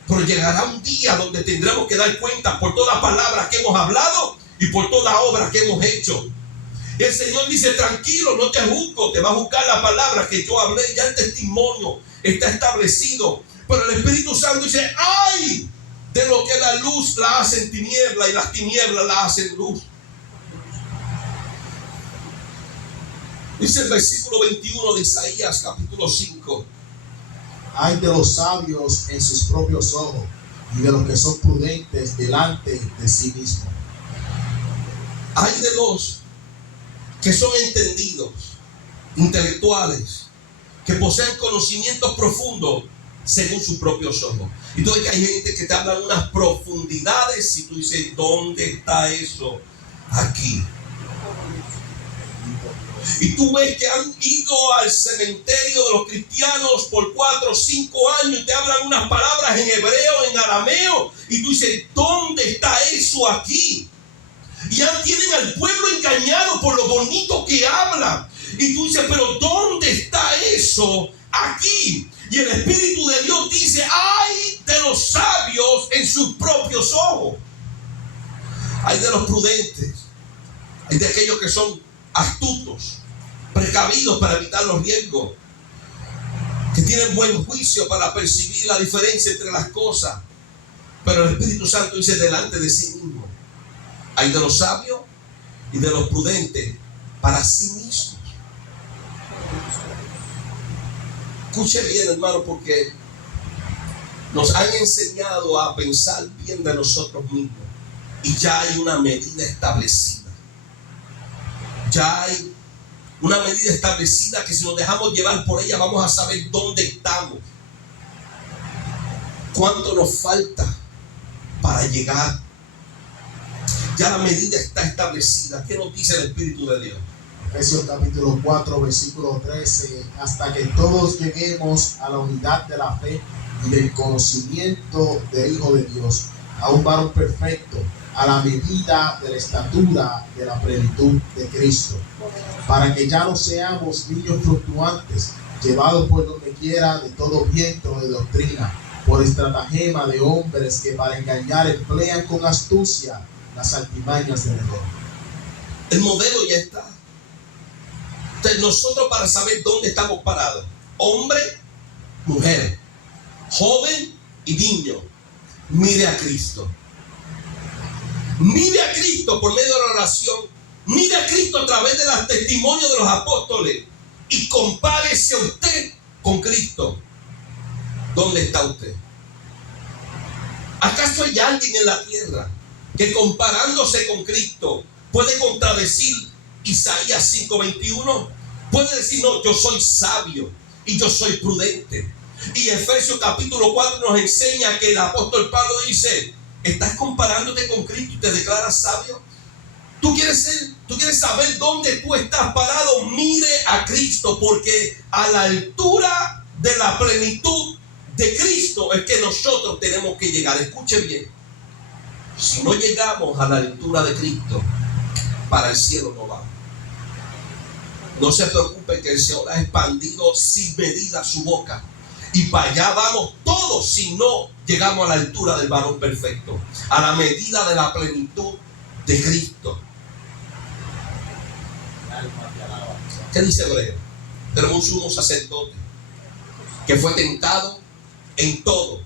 Pero llegará un día donde tendremos que dar cuenta por toda palabra que hemos hablado y por toda obra que hemos hecho. El Señor dice: tranquilo, no te juzgo, te va a juzgar la palabra que yo hablé. Ya el testimonio está establecido. Pero el Espíritu Santo dice: ay de lo que la luz la hacen tiniebla y las tinieblas la hacen luz. Dice el versículo 21 de Isaías capítulo 5: Hay de los sabios en sus propios ojos, y de los que son prudentes delante de sí mismos. Hay de los que son entendidos, intelectuales, que poseen conocimientos profundos según sus propios ojos. Y tú ves que hay gente que te habla de unas profundidades y tú dices: ¿dónde está eso? Aquí. Y tú ves que han ido al cementerio de los cristianos por 4 o 5 años y te hablan unas palabras en hebreo, en arameo, y tú dices: ¿dónde está eso aquí? Y ya tienen al pueblo engañado por lo bonito que hablan. Y tú dices: pero ¿dónde está eso aquí? Y el Espíritu de Dios dice: hay de los sabios en sus propios ojos. Hay de los prudentes. es de aquellos que son astutos, precavidos para evitar los riesgos, que tienen buen juicio para percibir la diferencia entre las cosas. Pero el Espíritu Santo dice delante de sí mismo: hay de los sabios y de los prudentes para sí mismos. Escuche bien, hermano, porque nos han enseñado a pensar bien de nosotros mismos y ya hay una medida establecida. Ya hay una medida establecida que si nos dejamos llevar por ella vamos a saber dónde estamos, cuánto nos falta para llegar. Ya la medida está establecida. ¿Qué nos dice el Espíritu de Dios? Efesios capítulo 4, versículo 13, hasta que todos lleguemos a la unidad de la fe y del conocimiento del Hijo de Dios, a un varón perfecto, a la medida de la estatura de la plenitud de Cristo, para que ya no seamos niños fluctuantes, llevados por donde quiera de todo viento de doctrina, por estratagema de hombres que para engañar emplean con astucia las artimañas del error. El modelo ya está. Entonces nosotros, para saber dónde estamos parados, hombre, mujer, joven y niño, mire a Cristo. Mire a Cristo por medio de la oración. Mire a Cristo a través de los testimonios de los apóstoles y compárese usted con Cristo. ¿Dónde está usted? ¿Acaso hay alguien en la tierra que comparándose con Cristo puede contradecir Isaías 5:21? Puede decir: no, yo soy sabio y yo soy prudente. Y Efesios capítulo 4 nos enseña que el apóstol Pablo dice: ¿estás comparándote con Cristo y te declaras sabio? ¿Tú quieres saber dónde tú estás parado? Mire a Cristo, porque a la altura de la plenitud de Cristo es que nosotros tenemos que llegar. Escuche bien. Si no llegamos a la altura de Cristo, para el cielo no vamos. No se preocupe que el Señor ha expandido sin medida su boca. Y para allá vamos todos si no llegamos a la altura del varón perfecto, a la medida de la plenitud de Cristo. ¿Qué dice Hebreo? Tenemos un sumo sacerdote que fue tentado en todo,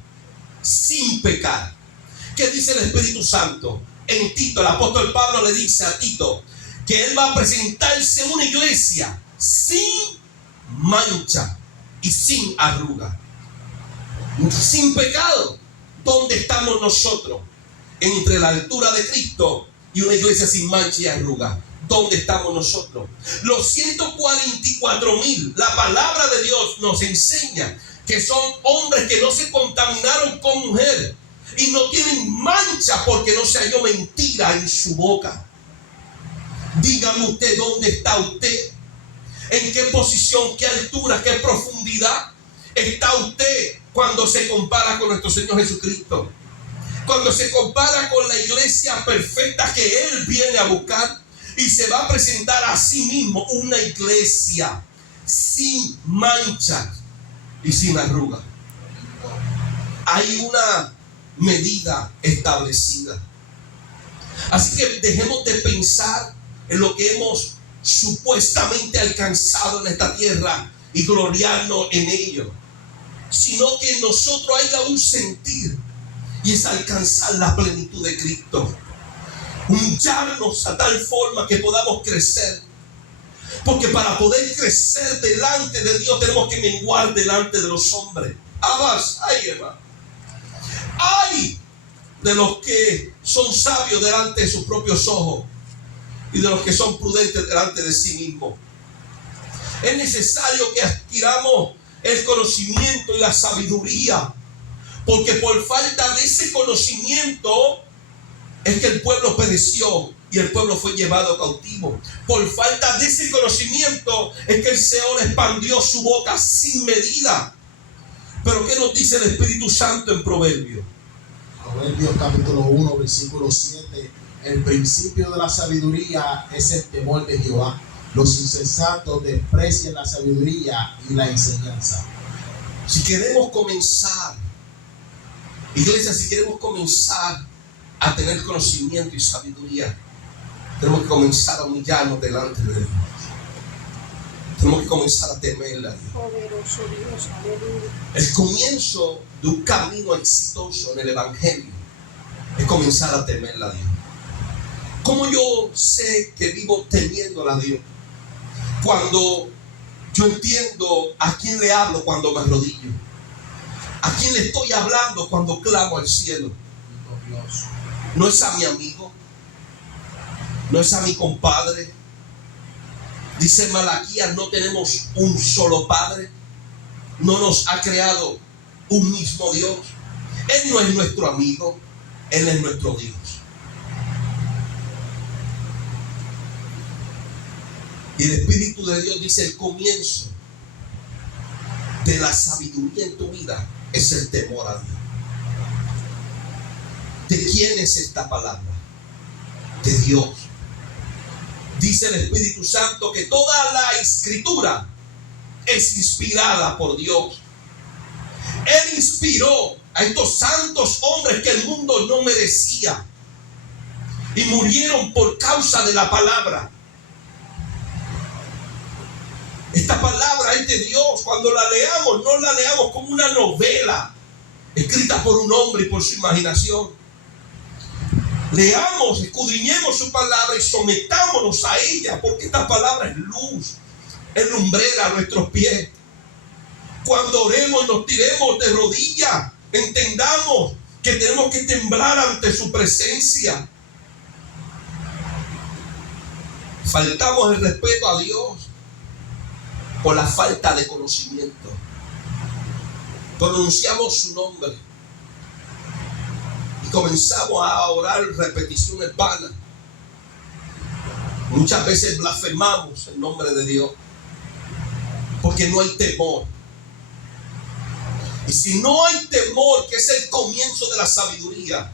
sin pecar. ¿Qué dice el Espíritu Santo? En Tito, el apóstol Pablo le dice a Tito que él va a presentarse una iglesia sin mancha y sin arruga, sin pecado. ¿Dónde estamos nosotros? Entre la altura de Cristo y una iglesia sin mancha y arruga. ¿Dónde estamos nosotros? Los 144,000, la palabra de Dios nos enseña que son hombres que no se contaminaron con mujer y no tienen mancha porque no se halló mentira en su boca. Dígame usted, ¿dónde está usted? ¿En qué posición, qué altura, qué profundidad está usted cuando se compara con nuestro Señor Jesucristo? Cuando se compara con la iglesia perfecta que Él viene a buscar y se va a presentar a sí mismo, una iglesia sin mancha y sin arruga. Hay una medida establecida. Así que dejemos de pensar en lo que hemos supuestamente alcanzado en esta tierra y gloriarnos en ello, sino que en nosotros haya un sentir, y es alcanzar la plenitud de Cristo, humillarnos a tal forma que podamos crecer, porque para poder crecer delante de Dios tenemos que menguar delante de los hombres. Ay de los que son sabios delante de sus propios ojos y de los que son prudentes delante de sí mismos. Es necesario que adquiramos el conocimiento y la sabiduría, porque por falta de ese conocimiento es que el pueblo pereció y el pueblo fue llevado cautivo. Por falta de ese conocimiento es que el Señor expandió su boca sin medida. Pero ¿qué nos dice el Espíritu Santo en Proverbios? Proverbios capítulo 1, versículo 7. El principio de la sabiduría es el temor de Jehová. Los insensatos desprecian la sabiduría y la enseñanza. Si queremos comenzar, iglesia, si queremos comenzar a tener conocimiento y sabiduría, Tenemos que comenzar a humillarnos delante de Dios. Tenemos que comenzar a temerle a Dios. Poderoso Dios, aleluya. El comienzo de un camino exitoso en el Evangelio es comenzar a temerle a Dios. ¿Cómo yo sé que vivo temiéndole a Dios? Cuando yo entiendo a quién le hablo cuando me arrodillo, a quién le estoy hablando cuando clamo al cielo. No es a mi amigo, no es a mi compadre. Dice Malaquías, no tenemos un solo Padre, no nos ha creado un mismo Dios. Él no es nuestro amigo, Él es nuestro Dios. Y el Espíritu de Dios dice: el comienzo de la sabiduría en tu vida es el temor a Dios. ¿De quién es esta palabra? De Dios. Dice el Espíritu Santo que toda la Escritura es inspirada por Dios. Él inspiró a estos santos hombres que el mundo no merecía y murieron por causa de la palabra. Esta palabra es de Dios. Cuando la leamos, no la leamos como una novela escrita por un hombre y por su imaginación. Leamos, escudriñemos su palabra y sometámonos a ella, porque esta palabra es luz, es lumbrera a nuestros pies. Cuando oremos, nos tiremos de rodillas, entendamos que tenemos que temblar ante su presencia. Faltamos el respeto a Dios por la falta de conocimiento. Pronunciamos su nombre y comenzamos a orar repeticiones vanas. Muchas veces blasfemamos el nombre de Dios porque no hay temor. Y si no hay temor, que es el comienzo de la sabiduría,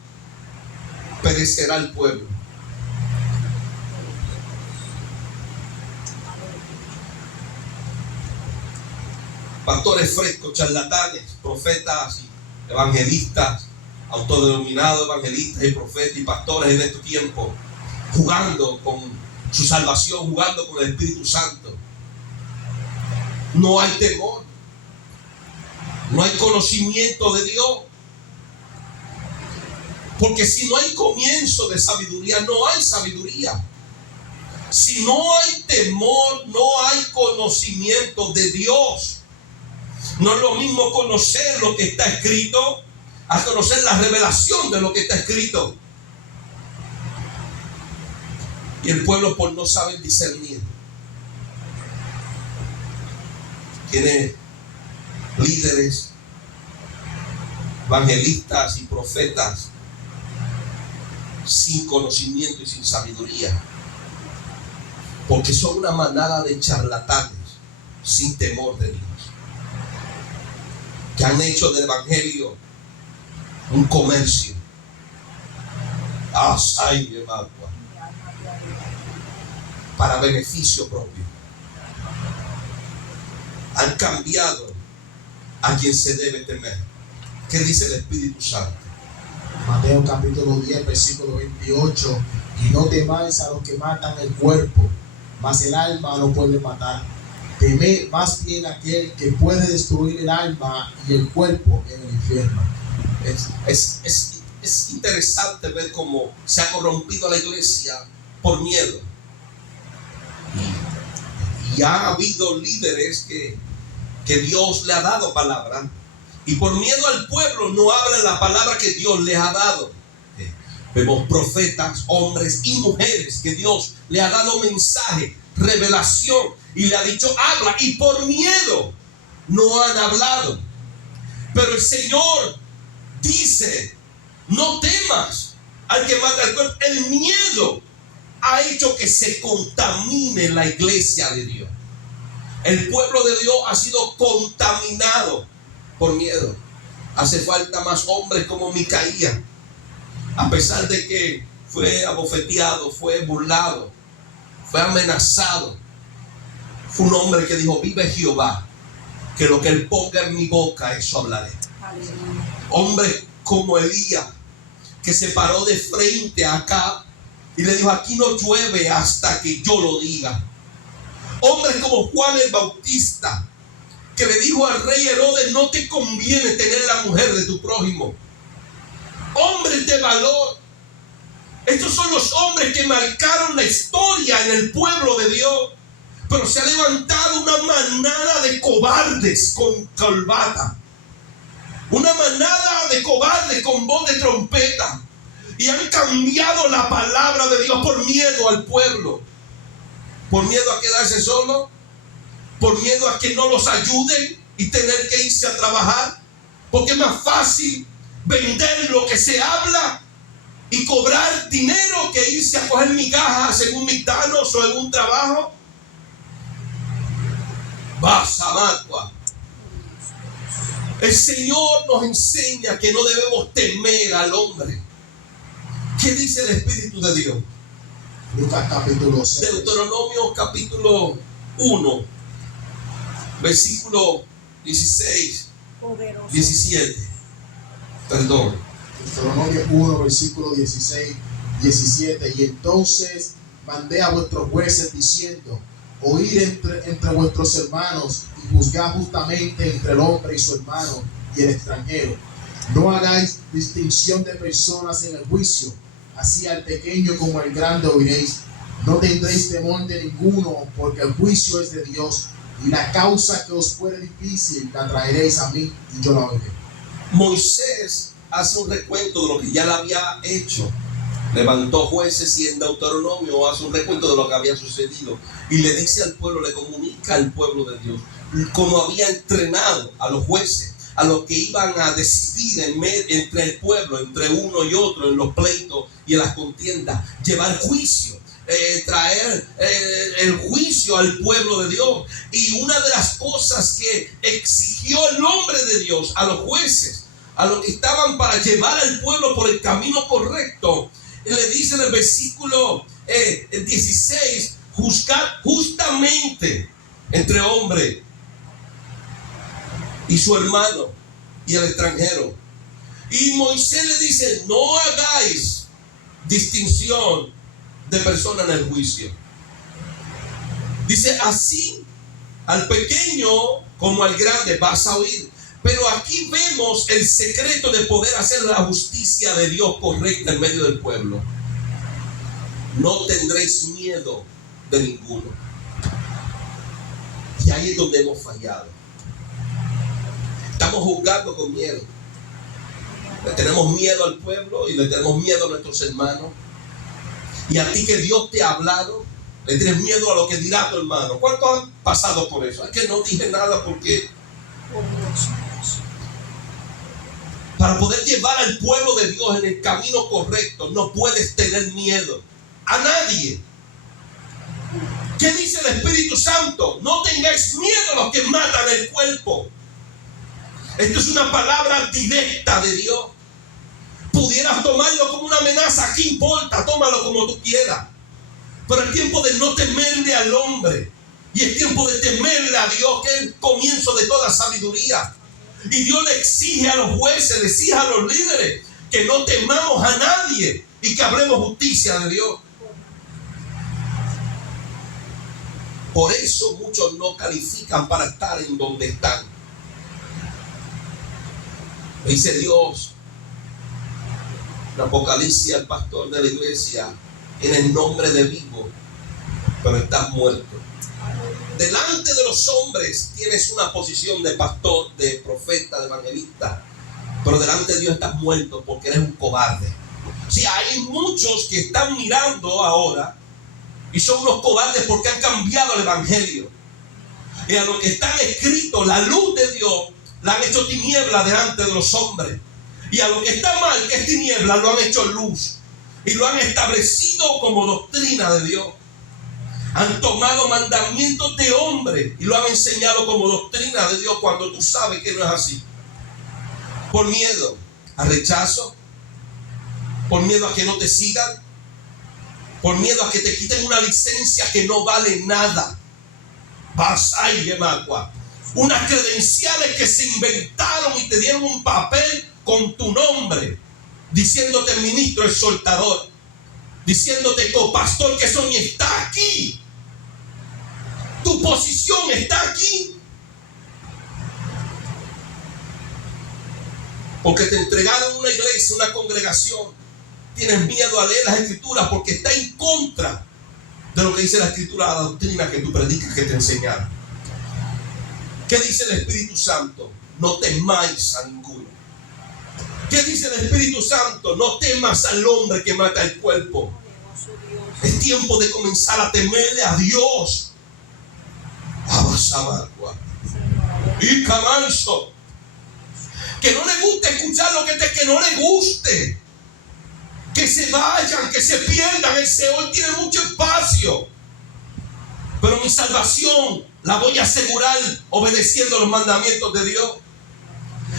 perecerá el pueblo. Pastores frescos, charlatanes, profetas y evangelistas, autodenominados evangelistas y profetas y pastores en este tiempo, jugando con su salvación, jugando con el Espíritu Santo. No hay temor, no hay conocimiento de Dios, porque si no hay comienzo de sabiduría, no hay sabiduría. Si no hay temor, no hay conocimiento de Dios. No es lo mismo conocer lo que está escrito a conocer la revelación de lo que está escrito. Y el pueblo, por no saber discernir, tiene líderes, evangelistas y profetas sin conocimiento y sin sabiduría, porque son una manada de charlatanes sin temor de Dios, que han hecho del evangelio un comercio. Para beneficio propio. Han cambiado a quien se debe temer. ¿Qué dice el Espíritu Santo? Mateo capítulo 10, versículo 28. Y no temáis a los que matan el cuerpo, mas el alma no puede matar. Temed más bien aquel que puede destruir el alma y el cuerpo en el infierno. Es interesante ver cómo se ha corrompido la iglesia por miedo. Y ha habido líderes que Dios le ha dado palabra, y por miedo al pueblo no hablan la palabra que Dios les ha dado. Vemos profetas, hombres y mujeres que Dios le ha dado mensaje, revelación, y le ha dicho habla, y por miedo no han hablado. Pero el Señor dice: no temas al que mata el cuerpo. El miedo ha hecho que se contamine la iglesia de Dios. El pueblo de Dios ha sido contaminado por miedo. Hace falta más hombres como Micaías, a pesar de que fue abofeteado, fue burlado, fue amenazado. Fue un hombre que dijo: vive Jehová, que lo que él ponga en mi boca, eso hablaré. Hombres como Elías, que se paró de frente a Acab Y le dijo, aquí no llueve hasta que yo lo diga. Hombres como Juan el Bautista, que le dijo al rey Herodes, no te conviene tener la mujer de tu prójimo. Hombres de valor. Estos son los hombres que marcaron la historia en el pueblo de Dios. Pero se ha levantado una manada de cobardes con corbata. Una manada de cobardes con voz de trompeta. Y han cambiado la palabra de Dios por miedo al pueblo. Por miedo a quedarse solo. Por miedo a que no los ayuden y tener que irse a trabajar. Porque es más fácil vender lo que se habla y cobrar dinero que irse a coger migajas en un McDonald's o en un trabajo. Vas a Macua. El Señor nos enseña que no debemos temer al hombre. ¿Qué dice el Espíritu de Dios? Lucas capítulo 6. Deuteronomio capítulo 1, versículo 16, Poderoso. 17. Perdón. Deuteronomio 1, versículo 16, 17. Y entonces mandé a vuestros jueces diciendo, oíd entre vuestros hermanos y juzgad justamente entre el hombre y su hermano y el extranjero. No hagáis distinción de personas en el juicio, así al pequeño como al grande oiréis. No tendréis temor de ninguno, porque el juicio es de Dios, y la causa que os fuere difícil la traeréis a mí, y yo la oiré. Moisés hace un recuento de lo que ya le había hecho. Levantó jueces y en Deuteronomio hace un recuento de lo que había sucedido. Y le dice al pueblo, le comunica al pueblo de Dios cómo había entrenado a los jueces, a los que iban a decidir entre el pueblo, entre uno y otro, en los pleitos y en las contiendas, llevar juicio. Traer el juicio al pueblo de Dios. Y una de las cosas que exigió el nombre de Dios a los jueces, a los que estaban para llevar al pueblo por el camino correcto, le dice en el versículo 16, juzgar justamente entre hombre y su hermano y el extranjero. Y Moisés le dice, no hagáis distinción de personas en el juicio. Dice, así al pequeño como al grande vas a oír. Pero aquí vemos el secreto de poder hacer la justicia de Dios correcta en medio del pueblo. No tendréis miedo de ninguno. Y ahí es donde hemos fallado. Estamos juzgando con miedo. Le tenemos miedo al pueblo y le tenemos miedo a nuestros hermanos. Y a ti que Dios te ha hablado, le tienes miedo a lo que dirá tu hermano. ¿Cuántos han pasado por eso? Es que no dije nada porque... Para poder llevar al pueblo de Dios en el camino correcto, no puedes tener miedo a nadie. ¿Qué dice el Espíritu Santo? No tengáis miedo a los que matan el cuerpo. Esto es una palabra directa de Dios. Pudieras tomarlo como una amenaza, ¿qué importa? Tómalo como tú quieras. Pero es tiempo de no temerle al hombre. Y es tiempo de temerle a Dios, que es el comienzo de toda sabiduría. Y Dios le exige a los jueces, le exige a los líderes que no temamos a nadie y que hablemos justicia de Dios. Por eso muchos no califican para estar en donde están. Dice Dios en Apocalipsis al pastor de la iglesia, en el nombre de vivo, pero estás muerto. Delante de los hombres tienes una posición de pastor, de profeta, de evangelista, pero delante de Dios estás muerto porque eres un cobarde. Sí, hay muchos que están mirando ahora y son unos cobardes porque han cambiado el evangelio. Y a lo que están escritos, la luz de Dios, la han hecho tiniebla delante de los hombres. Y a lo que está mal, que es tiniebla, lo han hecho luz. Y lo han establecido como doctrina de Dios. Han tomado mandamientos de hombre y lo han enseñado como doctrina de Dios cuando tú sabes que no es así. Por miedo a rechazo, por miedo a que no te sigan, por miedo a que te quiten una licencia que no vale nada. Unas credenciales que se inventaron y te dieron un papel con tu nombre, diciéndote ministro exhortador. diciéndote, pastor, que eso ni está aquí. Tu posición está aquí. Porque te entregaron una iglesia, una congregación. Tienes miedo a leer las escrituras porque está en contra de lo que dice la escritura, la doctrina que tú predicas, que te enseñaron. ¿Qué dice el Espíritu Santo? No temáis a ninguno. ¿Qué dice el Espíritu Santo? No temas al hombre que mata el cuerpo. Es tiempo de comenzar a temerle a Dios. Y camanso. Que no le guste escuchar lo que no le guste. Que se vayan, que se pierdan. El Seol tiene mucho espacio. Pero mi salvación la voy a asegurar obedeciendo los mandamientos de Dios.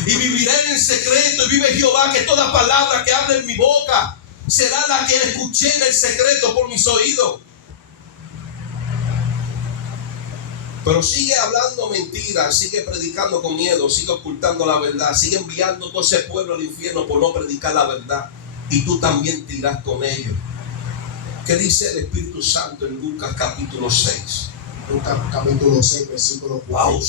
Y viviré en el secreto. Y vive Jehová, que toda palabra que hable en mi boca será la que escuché en el secreto por mis oídos. Pero sigue hablando mentiras, sigue predicando con miedo, sigue ocultando la verdad, sigue enviando todo ese pueblo al infierno por no predicar la verdad. Y tú también te irás con ellos. ¿Qué dice el Espíritu Santo en Lucas capítulo 6? Lucas capítulo 6, versículo 4.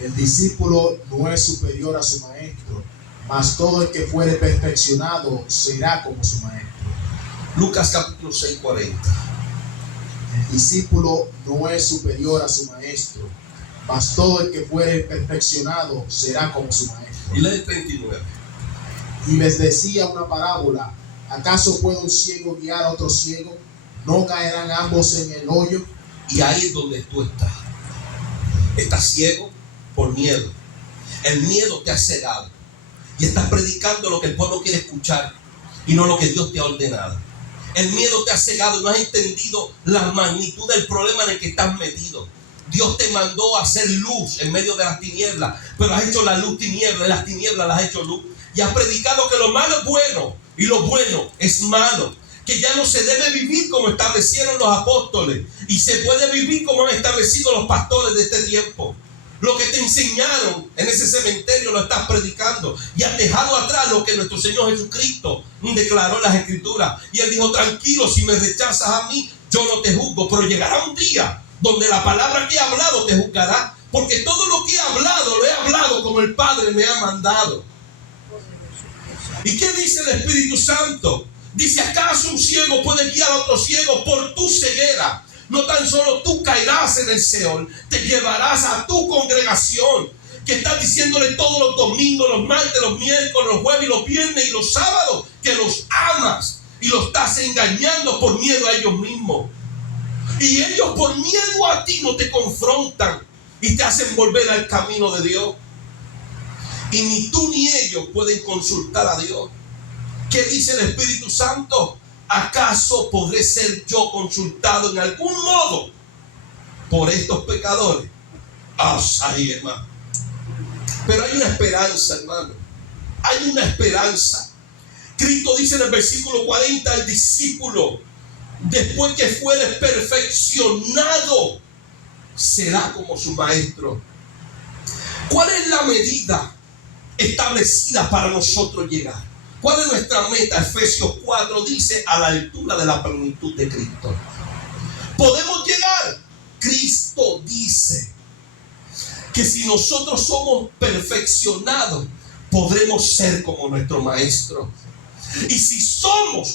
El discípulo no es superior a su maestro, mas todo el que fuere perfeccionado será como su maestro. Lucas capítulo 6, 40. El discípulo no es superior a su maestro, mas todo el que fuere perfeccionado será como su maestro. Y lee el 39. Y les decía una parábola: ¿acaso puede un ciego guiar a otro ciego? ¿No caerán ambos en el hoyo? Y ahí es donde tú estás. Estás ciego por miedo. El miedo te ha cegado. Y estás predicando lo que el pueblo quiere escuchar y no lo que Dios te ha ordenado. El miedo te ha cegado y no has entendido la magnitud del problema en el que estás metido. Dios te mandó a hacer luz en medio de las tinieblas, pero has hecho la luz tiniebla y las tinieblas las has hecho luz. Y has predicado que lo malo es bueno y lo bueno es malo. Que ya no se debe vivir como establecieron los apóstoles y se puede vivir como han establecido los pastores de este tiempo. Lo que te enseñaron en ese cementerio lo estás predicando y has dejado atrás lo que nuestro Señor Jesucristo declaró en las Escrituras. Y Él dijo: tranquilo, si me rechazas a mí, yo no te juzgo, pero llegará un día donde la palabra que he hablado te juzgará, porque todo lo que he hablado lo he hablado como el Padre me ha mandado. ¿Y qué dice el Espíritu Santo? Dice: ¿acaso un ciego puede guiar a otro ciego? Por tu ceguera no tan solo tú caerás en el Seol, te llevarás a tu congregación, que estás diciéndole todos los domingos, los martes, los miércoles, los jueves y los viernes y los sábados que los amas, y los estás engañando por miedo a ellos mismos. Y ellos por miedo a ti no te confrontan y te hacen volver al camino de Dios. Y ni tú ni ellos pueden consultar a Dios. ¿Qué dice el Espíritu Santo? ¿Acaso podré ser yo consultado en algún modo por estos pecadores? Ay, hermano. Pero hay una esperanza, hermano. Hay una esperanza. Cristo dice en el versículo 40: el discípulo, después que fuere perfeccionado, será como su maestro. ¿Cuál es la medida establecida para nosotros llegar? ¿Cuál es nuestra meta? Efesios 4 dice: a la altura de la plenitud de Cristo. ¿Podemos llegar? Cristo dice que si nosotros somos perfeccionados, podremos ser como nuestro maestro. Y si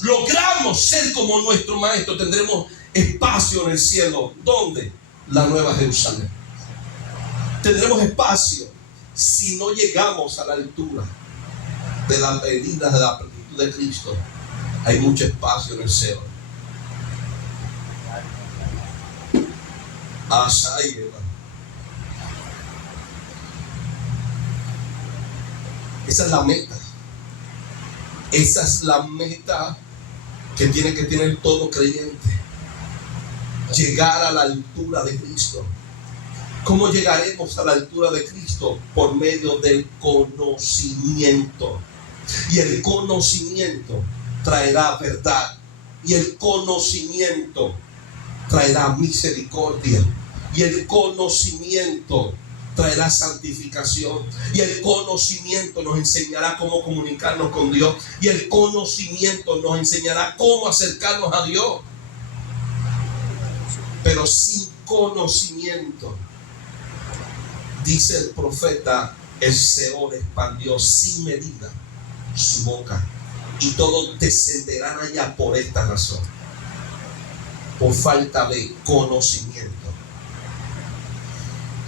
logramos ser como nuestro maestro, tendremos espacio en el cielo. ¿Dónde? La Nueva Jerusalén. Tendremos espacio. Si no llegamos a la altura de las medidas de la plenitud de Cristo, hay mucho espacio en el cielo. Esa es la meta. Esa es la meta que tiene que tener todo creyente. Llegar a la altura de Cristo. ¿Cómo llegaremos a la altura de Cristo? Por medio del conocimiento. Y el conocimiento traerá verdad. Y el conocimiento traerá misericordia. Y el conocimiento traerá santificación. Y el conocimiento nos enseñará cómo comunicarnos con Dios. Y el conocimiento nos enseñará cómo acercarnos a Dios. Pero sin conocimiento, dice el profeta, el Seol expandió sin medida su boca, y todos descenderán allá por esta razón, por falta de conocimiento.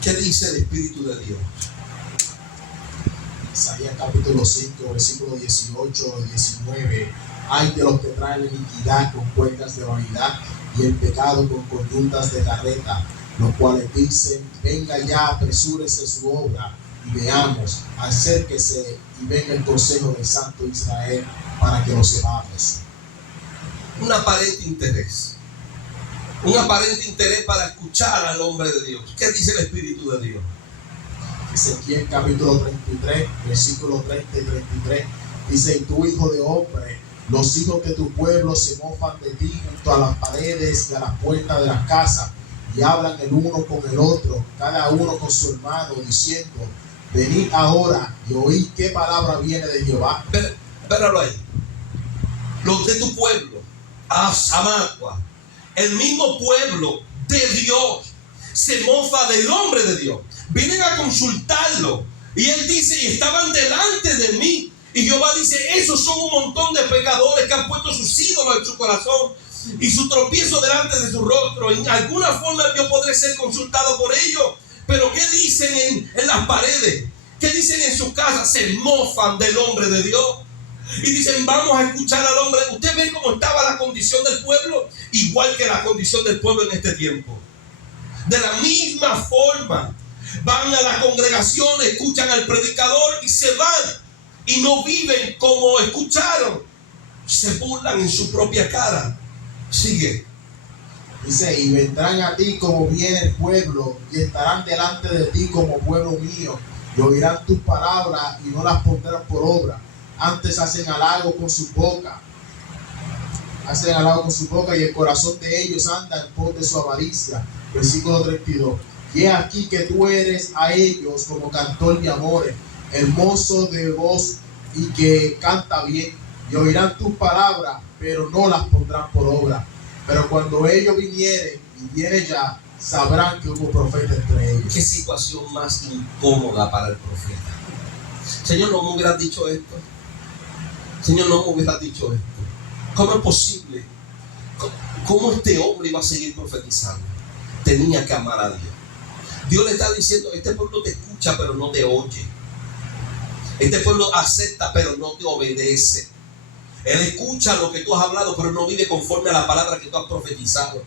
¿Qué dice el Espíritu de Dios? Isaías capítulo 5, versículos 18 y 19. Hay de los que traen la iniquidad con cuerdas de vanidad y el pecado con coyuntas de carreta, los cuales dicen: venga ya, apresúrese su obra, y veamos, acérquese y venga el consejo del Santo Israel, para que lo sepamos. Un aparente interés. Un aparente interés para escuchar al hombre de Dios. ¿Qué dice el Espíritu de Dios? Ezequiel capítulo 33, versículos 30 y 33. Dice: y tú, hijo de hombre, los hijos de tu pueblo se mofan de ti junto a las paredes y a las puertas de las casas, y hablan el uno con el otro, cada uno con su hermano, diciendo: venid ahora y oíd qué palabra viene de Jehová. Espéralo ahí. Los de tu pueblo, Samacua, el mismo pueblo de Dios, se mofa del hombre de Dios. Vienen a consultarlo, y él dice: y estaban delante de mí. Y Jehová dice: esos son un montón de pecadores que han puesto sus ídolos en su corazón y su tropiezo delante de su rostro. En alguna forma yo podré ser consultado por ellos. Pero ¿qué dicen en las paredes? ¿Qué dicen en su casa? Se mofan del hombre de Dios. Y dicen: vamos a escuchar al hombre. Usted ve cómo estaba la condición del pueblo, igual que la condición del pueblo en este tiempo. De la misma forma, van a la congregación, escuchan al predicador y se van. Y no viven como escucharon. Se burlan en su propia cara. Sigue. Dice: y vendrán a ti como viene el pueblo, y estarán delante de ti como pueblo mío, y oirán tus palabras y no las pondrán por obra. Antes hacen halago con su boca. Hacen halago con su boca, y el corazón de ellos anda en pos de su avaricia. Versículo 32. Y he aquí que tú eres a ellos como cantor de amores, hermoso de voz y que canta bien, y oirán tus palabras, pero no las pondrán por obra. Pero cuando ellos vinieren, y viene ya, sabrán que hubo profeta entre ellos. Qué situación más incómoda para el profeta. Señor, no me hubieras dicho esto. Señor, no me hubieras dicho esto. ¿Cómo es posible? ¿Cómo este hombre iba a seguir profetizando? Tenía que amar a Dios. Dios le está diciendo: este pueblo te escucha pero no te oye. Este pueblo acepta pero no te obedece. Él escucha lo que tú has hablado pero no vive conforme a la palabra que tú has profetizado.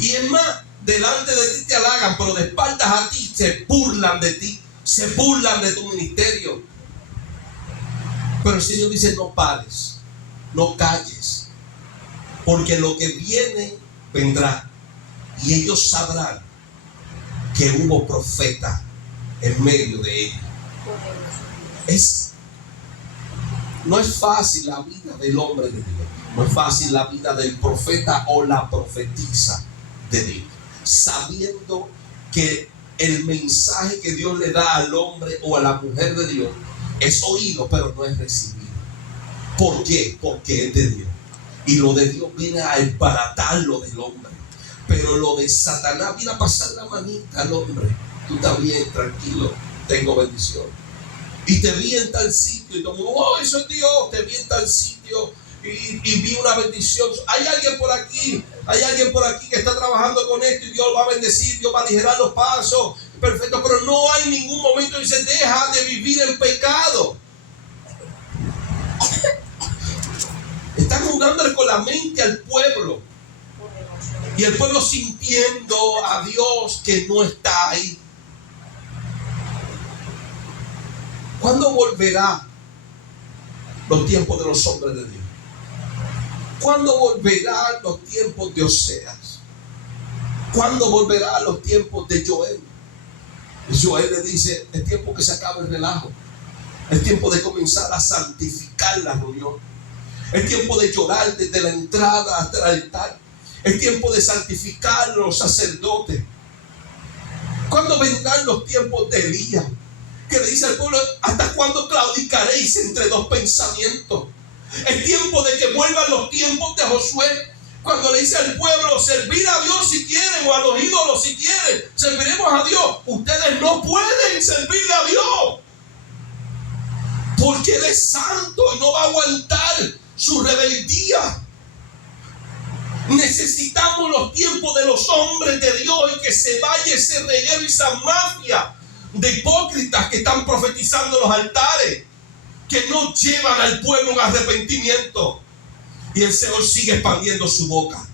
Y es más, delante de ti te halagan, pero de espaldas a ti se burlan de ti, se burlan de tu ministerio. Pero el Señor dice: no pares, no calles, porque lo que viene vendrá, y ellos sabrán que hubo profeta en medio de ellos. No es fácil la vida del hombre de Dios. No es fácil la vida del profeta o la profetisa de Dios, sabiendo que el mensaje que Dios le da al hombre o a la mujer de Dios es oído, pero no es recibido. ¿Por qué? Porque es de Dios. Y lo de Dios viene a embaratar lo del hombre. Pero lo de Satanás viene a pasar la manita al hombre. Tú estás bien, tranquilo, tengo bendición. Y te vi en tal sitio, y todo el mundo: oh, eso es Dios. Te vi en tal sitio y vi una bendición. Hay alguien por aquí que está trabajando con esto, y Dios va a bendecir, Dios va a aligerar los pasos. Perfecto, pero no hay ningún momento en que se deja de vivir en pecado. Están jugándole con la mente al pueblo. Y el pueblo sintiendo a Dios que no está ahí. ¿Cuándo volverá los tiempos de los hombres de Dios? ¿Cuándo volverán los tiempos de Oseas? ¿Cuándo volverán los tiempos de Joel? Y Joel le dice: es tiempo que se acabe el relajo. Es tiempo de comenzar a santificar la reunión. Es tiempo de llorar desde la entrada hasta el altar. Es tiempo de santificar a los sacerdotes. ¿Cuándo vendrán los tiempos de Elías? Que le dice al pueblo: ¿hasta cuándo claudicaréis entre dos pensamientos? Es tiempo de que vuelvan los tiempos de Josué, cuando le dice al pueblo: servir a Dios si quieren, o a los ídolos si quieren, serviremos a Dios. Ustedes no pueden servirle a Dios, porque Él es santo y no va a aguantar su rebeldía. Necesitamos los tiempos de los hombres de Dios, y que se vaya ese reguero y esa mafia de hipócritas que están profetizando en los altares, que no llevan al pueblo un arrepentimiento. Y el Señor sigue expandiendo su boca.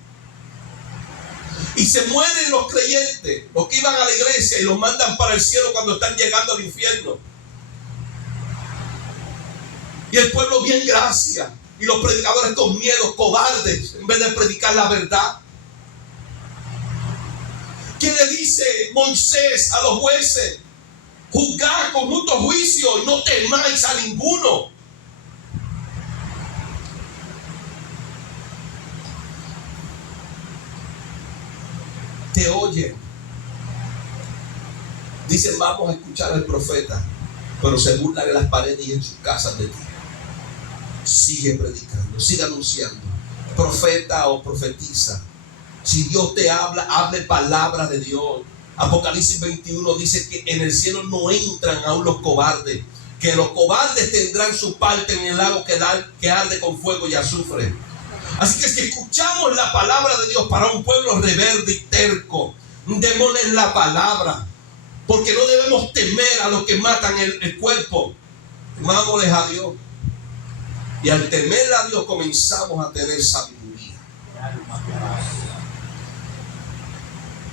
Y se mueren los creyentes, los que iban a la iglesia, y los mandan para el cielo cuando están llegando al infierno. Y el pueblo bien gracia, y los predicadores con miedo, cobardes, en vez de predicar la verdad. ¿Qué le dice Moisés a los jueces? Juzgad con justo juicio y no temáis a ninguno. Te oyen. Dicen: vamos a escuchar al profeta, pero se burlan en las paredes y en sus casas de ti. Sigue predicando, sigue anunciando. Profeta o profetiza. Si Dios te habla, hable palabra de Dios. Apocalipsis 21 dice que en el cielo no entran aún los cobardes, que los cobardes tendrán su parte en el lago que arde con fuego y azufre. Así que si escuchamos la palabra de Dios para un pueblo rebelde y terco, démosles la palabra, porque no debemos temer a los que matan el cuerpo. Temámosles a Dios. Y al temer a Dios comenzamos a tener sabiduría.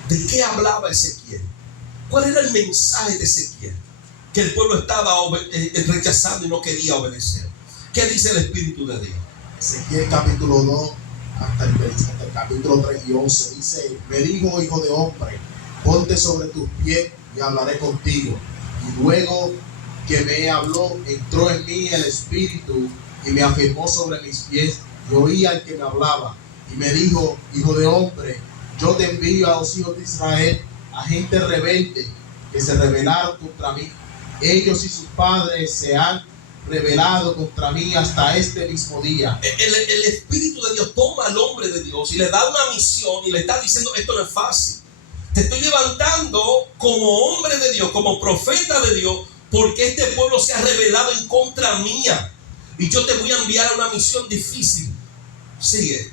¿De qué hablaba Ezequiel? ¿Cuál era el mensaje de Ezequiel? Que el pueblo estaba rechazando y no quería obedecer. ¿Qué dice el Espíritu de Dios? Ezequiel capítulo 2 hasta el capítulo 3 y 11 dice: me dijo: hijo de hombre, ponte sobre tus pies y hablaré contigo. Y luego que me habló, entró en mí el Espíritu y me afirmó sobre mis pies, y oí al que me hablaba, y me dijo: hijo de hombre, yo te envío a los hijos de Israel, a gente rebelde que se rebelaron contra mí. Ellos y sus padres se han rebelado contra mí hasta este mismo día. El Espíritu de Dios toma al hombre de Dios y le da una misión y le está diciendo: esto no es fácil. Te estoy levantando como hombre de Dios, como profeta de Dios, porque este pueblo se ha rebelado en contra mía. Y yo te voy a enviar a una misión difícil. Sigue.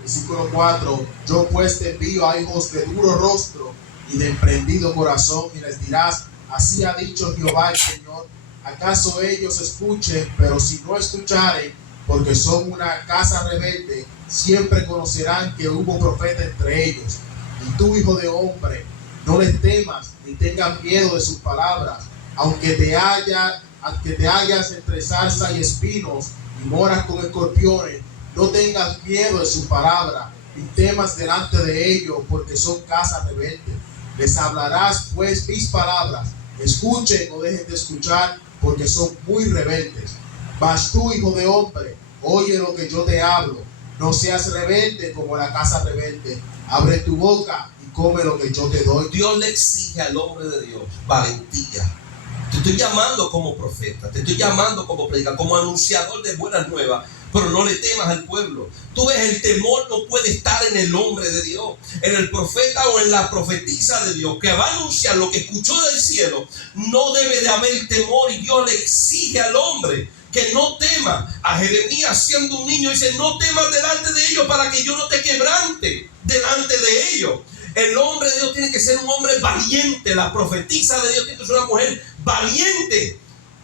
Versículo 4: yo pues te envío a hijos de duro rostro y de emprendido corazón, y les dirás: así ha dicho Jehová el Señor. ¿Acaso ellos escuchen? Pero si no escucharen, porque son una casa rebelde, siempre conocerán que hubo profeta entre ellos. Y tú, hijo de hombre, no les temas ni tengas miedo de sus palabras, aunque te hallas entre zarza y espinos y moras con escorpiones. No tengas miedo de sus palabras, ni temas delante de ellos, porque son casa rebelde. Les hablarás pues mis palabras, escuchen o dejen de escuchar, porque son muy rebeldes. Mas tú, hijo de hombre, oye lo que yo te hablo. No seas rebelde como la casa rebelde. Abre tu boca y come lo que yo te doy. Dios le exige al hombre de Dios valentía. Te estoy llamando como profeta, te estoy llamando como predicador, como anunciador de buenas nuevas, pero no le temas al pueblo. Tú ves, el temor no puede estar en el hombre de Dios, en el profeta o en la profetisa de Dios, que va a anunciar lo que escuchó del cielo. No debe de haber temor, y Dios le exige al hombre que no tema. A Jeremías, siendo un niño, dice: no temas delante de ellos, para que yo no te quebrante delante de ellos. El hombre de Dios tiene que ser un hombre valiente. La profetisa de Dios tiene que ser una mujer valiente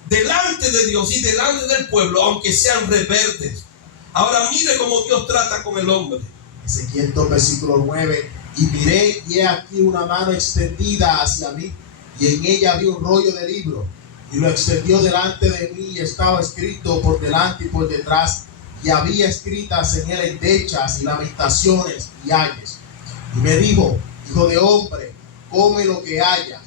delante de Dios y delante del pueblo, aunque sean rebeldes. Ahora mire cómo Dios trata con el hombre. Ezequiel 2, versículo 9: y miré, y he aquí una mano extendida hacia mí, y en ella vi un rollo de libro, y lo extendió delante de mí, y estaba escrito por delante y por detrás, y había escritas en él endechas y lamentaciones y ayes. Y me dijo: hijo de hombre, come lo que hayas,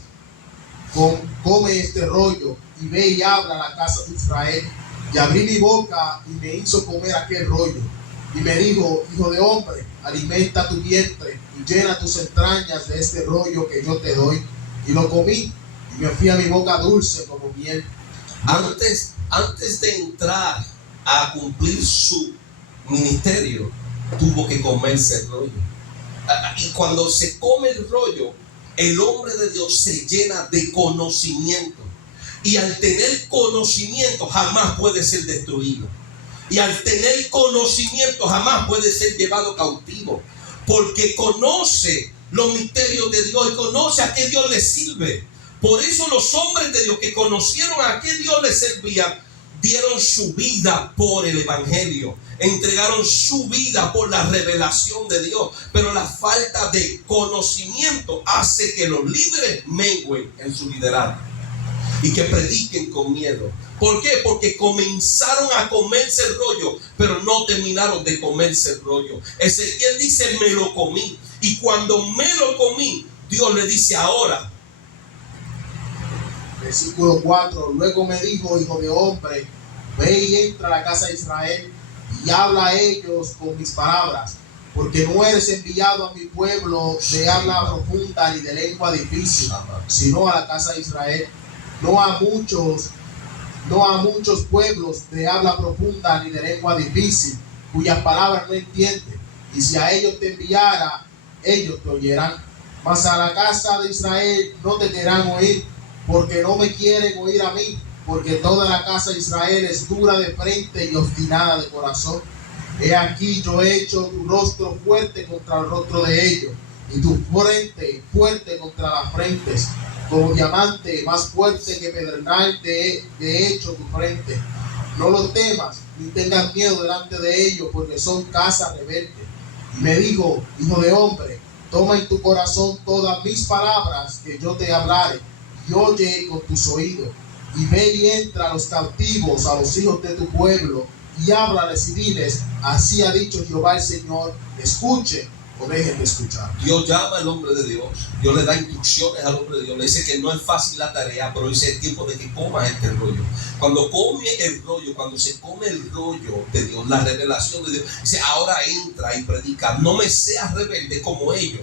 come este rollo, y ve y habla a la casa de Israel. Y abrí mi boca y me hizo comer aquel rollo. Y me dijo: hijo de hombre, alimenta tu vientre y llena tus entrañas de este rollo que yo te doy. y lo comí, y me fui a mi boca dulce como miel. Antes de entrar a cumplir su ministerio, tuvo que comerse el rollo. Y cuando se come el rollo, el hombre de Dios se llena de conocimiento. Y al tener conocimiento jamás puede ser destruido. Y al tener conocimiento jamás puede ser llevado cautivo. Porque conoce los misterios de Dios y conoce a qué Dios le sirve. Por eso los hombres de Dios que conocieron a qué Dios les servía, dieron su vida por el evangelio, entregaron su vida por la revelación de Dios. Pero la falta de conocimiento hace que los líderes mengüen en su liderazgo y que prediquen con miedo. ¿Por qué? Porque comenzaron a comerse el rollo, pero no terminaron de comerse el rollo. Ezequiel dice: me lo comí. Y cuando me lo comí, Dios le dice: ahora. Versículo 4. Luego me dijo: hijo de hombre, ve y entra a la casa de Israel y habla a ellos con mis palabras, porque no eres enviado a mi pueblo de habla profunda ni de lengua difícil, sino a la casa de Israel, no a muchos pueblos de habla profunda ni de lengua difícil, cuyas palabras no entienden. Y si a ellos te enviara, ellos te oirán, mas a la casa de Israel no te querrán oír, porque no me quieren oír a mí, porque toda la casa de Israel es dura de frente y obstinada de corazón. He aquí, yo he hecho tu rostro fuerte contra el rostro de ellos, y tu frente fuerte contra las frentes, como diamante más fuerte que pedernal de hecho tu frente. No lo temas, ni tengas miedo delante de ellos, porque son casa rebelde. Y me dijo: hijo de hombre, toma en tu corazón todas mis palabras que yo te hablare, y oye con tus oídos, y ve y entra a los cautivos, a los hijos de tu pueblo, y háblales y diles: así ha dicho Jehová el Señor, escuchen o dejen de escuchar. Dios llama al hombre de Dios, Dios le da instrucciones al hombre de Dios, le dice que no es fácil la tarea, pero dice: es tiempo de que comas este rollo. Cuando se come el rollo de Dios, la revelación de Dios, dice: ahora entra y predica, no me seas rebelde como ellos.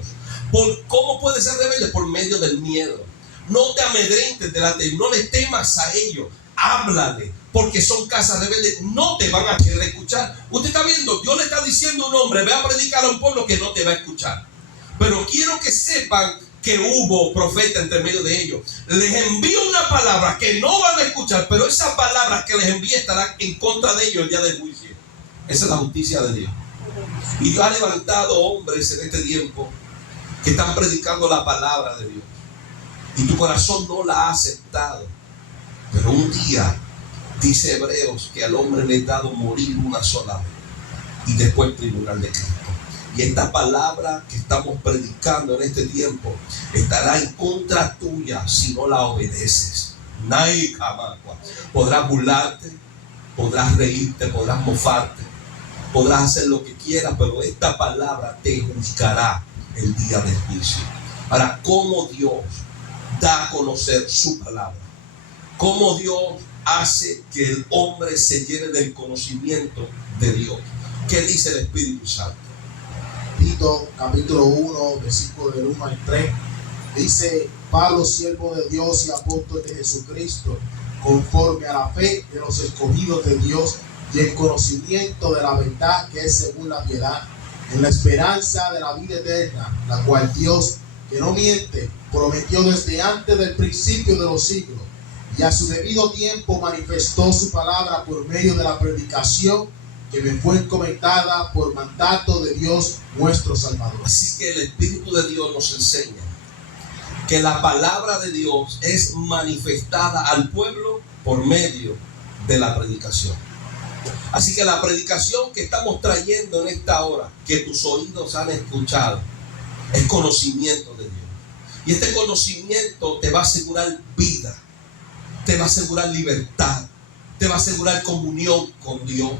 ¿Cómo puedes ser rebelde? Por medio del miedo. No te amedrentes delante de ellos, no les temas a ellos, háblale, porque son casas rebeldes, no te van a querer escuchar. Usted está viendo, Dios le está diciendo a un hombre: ve a predicar a un pueblo que no te va a escuchar. Pero quiero que sepan que hubo profeta entre medio de ellos. Les envío una palabra que no van a escuchar, pero esa palabra que les envíe estará en contra de ellos el día del juicio. Esa es la justicia de Dios. Y Dios ha levantado hombres en este tiempo que están predicando la palabra de Dios, y tu corazón no la ha aceptado. Pero un día, dice Hebreos, que al hombre le he dado morir una sola vez, y después el tribunal de Cristo. Y esta palabra que estamos predicando en este tiempo estará en contra tuya si no la obedeces. Podrás burlarte, podrás reírte, podrás mofarte, podrás hacer lo que quieras, pero esta palabra te juzgará el día del juicio. Ahora, ¿cómo Dios da a conocer su palabra? ¿Cómo Dios hace que el hombre se llene del conocimiento de Dios? ¿Qué dice el Espíritu Santo? Tito capítulo 1, versículo del 1 al 3, dice: Pablo, siervo de Dios y apóstol de Jesucristo, conforme a la fe de los escogidos de Dios y el conocimiento de la verdad que es según la piedad, en la esperanza de la vida eterna, la cual Dios, que no miente, prometió desde antes del principio de los siglos, y a su debido tiempo manifestó su palabra por medio de la predicación que me fue encomendada por mandato de Dios nuestro Salvador. Así que el Espíritu de Dios nos enseña que la palabra de Dios es manifestada al pueblo por medio de la predicación. Así que la predicación que estamos trayendo en esta hora, que tus oídos han escuchado, es conocimiento de Dios. Y este conocimiento te va a asegurar vida, te va a asegurar libertad, te va a asegurar comunión con Dios.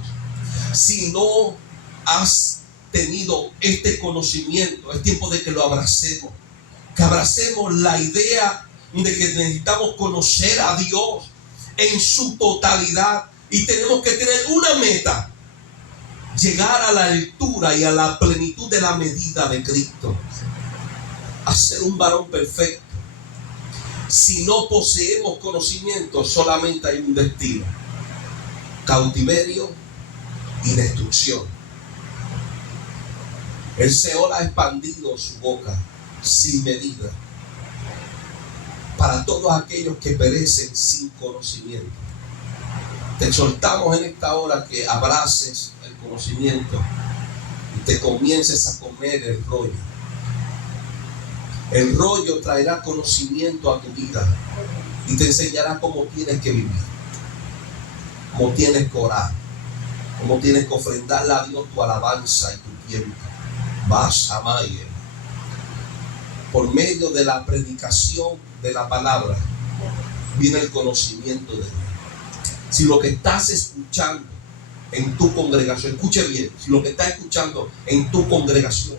Si no has tenido este conocimiento, es tiempo de que lo abracemos. Que abracemos la idea de que necesitamos conocer a Dios en su totalidad. Y tenemos que tener una meta: llegar a la altura y a la plenitud de la medida de Cristo. A ser un varón perfecto. Si no poseemos conocimiento, solamente hay un destino: cautiverio y destrucción. El Seol ha expandido su boca sin medida para todos aquellos que perecen sin conocimiento. Te exhortamos en esta hora que abraces el conocimiento y te comiences a comer el rollo. El rollo traerá conocimiento a tu vida y te enseñará cómo tienes que vivir, cómo tienes que orar, cómo tienes que ofrendarle a Dios tu alabanza y tu tiempo. Vas a Mayer. Por medio de la predicación de la palabra viene el conocimiento de Dios. Si lo que estás escuchando en tu congregación, escuche bien, si lo que estás escuchando en tu congregación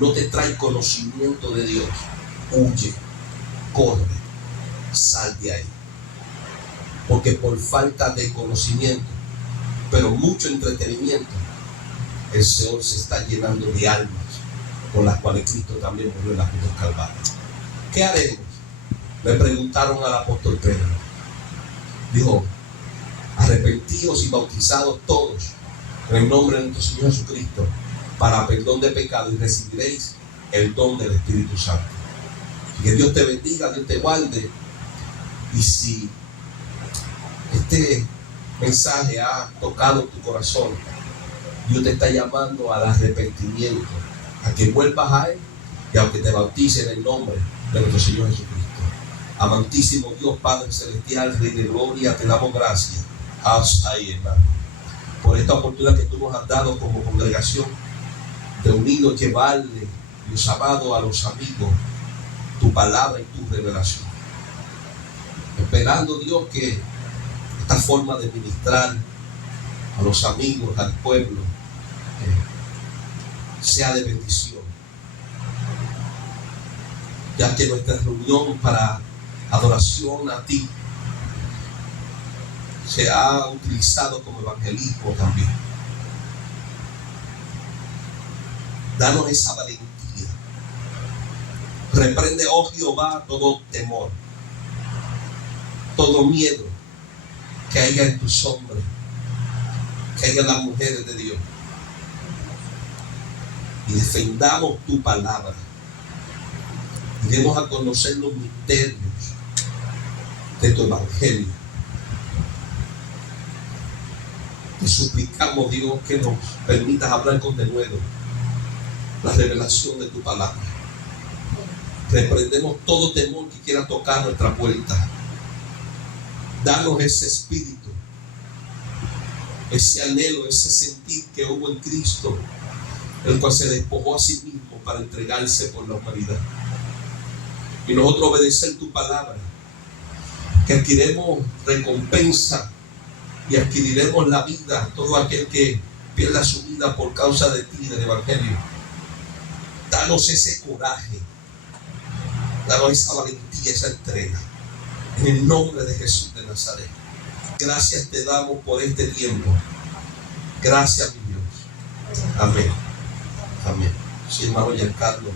no te trae conocimiento de Dios, huye, corre, sal de ahí. Porque por falta de conocimiento, pero mucho entretenimiento, el Señor se está llenando de almas con las cuales Cristo también murió en la cruz del Calvario. ¿Qué haremos? Le preguntaron al apóstol Pedro. Dijo: arrepentidos y bautizados todos en el nombre de nuestro Señor Jesucristo para perdón de pecado y recibiréis el don del Espíritu Santo. Que Dios te bendiga, Dios te guarde. Y si este mensaje ha tocado tu corazón, Dios te está llamando al arrepentimiento, a que vuelvas a Él y a que te bautice en el nombre de nuestro Señor Jesucristo. Amantísimo Dios, Padre Celestial, Rey de Gloria, te damos gracias. Hermano, por esta oportunidad que tú nos has dado como congregación de unidos llevarle, Dios amado, a los amigos tu palabra y tu revelación, esperando, Dios, que esta forma de ministrar a los amigos, al pueblo, sea de bendición, ya que nuestra reunión para adoración a ti se ha utilizado como evangelismo también. Danos esa valentía. Reprende, oh Jehová, todo temor, todo miedo que haya en tus hombres, que haya en las mujeres de Dios. Y defendamos tu palabra. Y demos a conocer los misterios de tu evangelio. Te suplicamos, Dios, que nos permitas hablar con denuedo la revelación de tu palabra. Reprendemos todo temor que quiera tocar nuestra puerta. Danos ese espíritu, ese anhelo, ese sentir que hubo en Cristo, el cual se despojó a sí mismo para entregarse por la humanidad. Y nosotros obedecer tu palabra, que adquiriremos recompensa y adquiriremos la vida, todo aquel que pierda su vida por causa de ti, del evangelio. Danos ese coraje, danos esa valentía, esa entrega, en el nombre de Jesús de Nazaret. Gracias te damos por este tiempo. Gracias, mi Dios. Amén. Amén. Sí, hermano Giancarlo.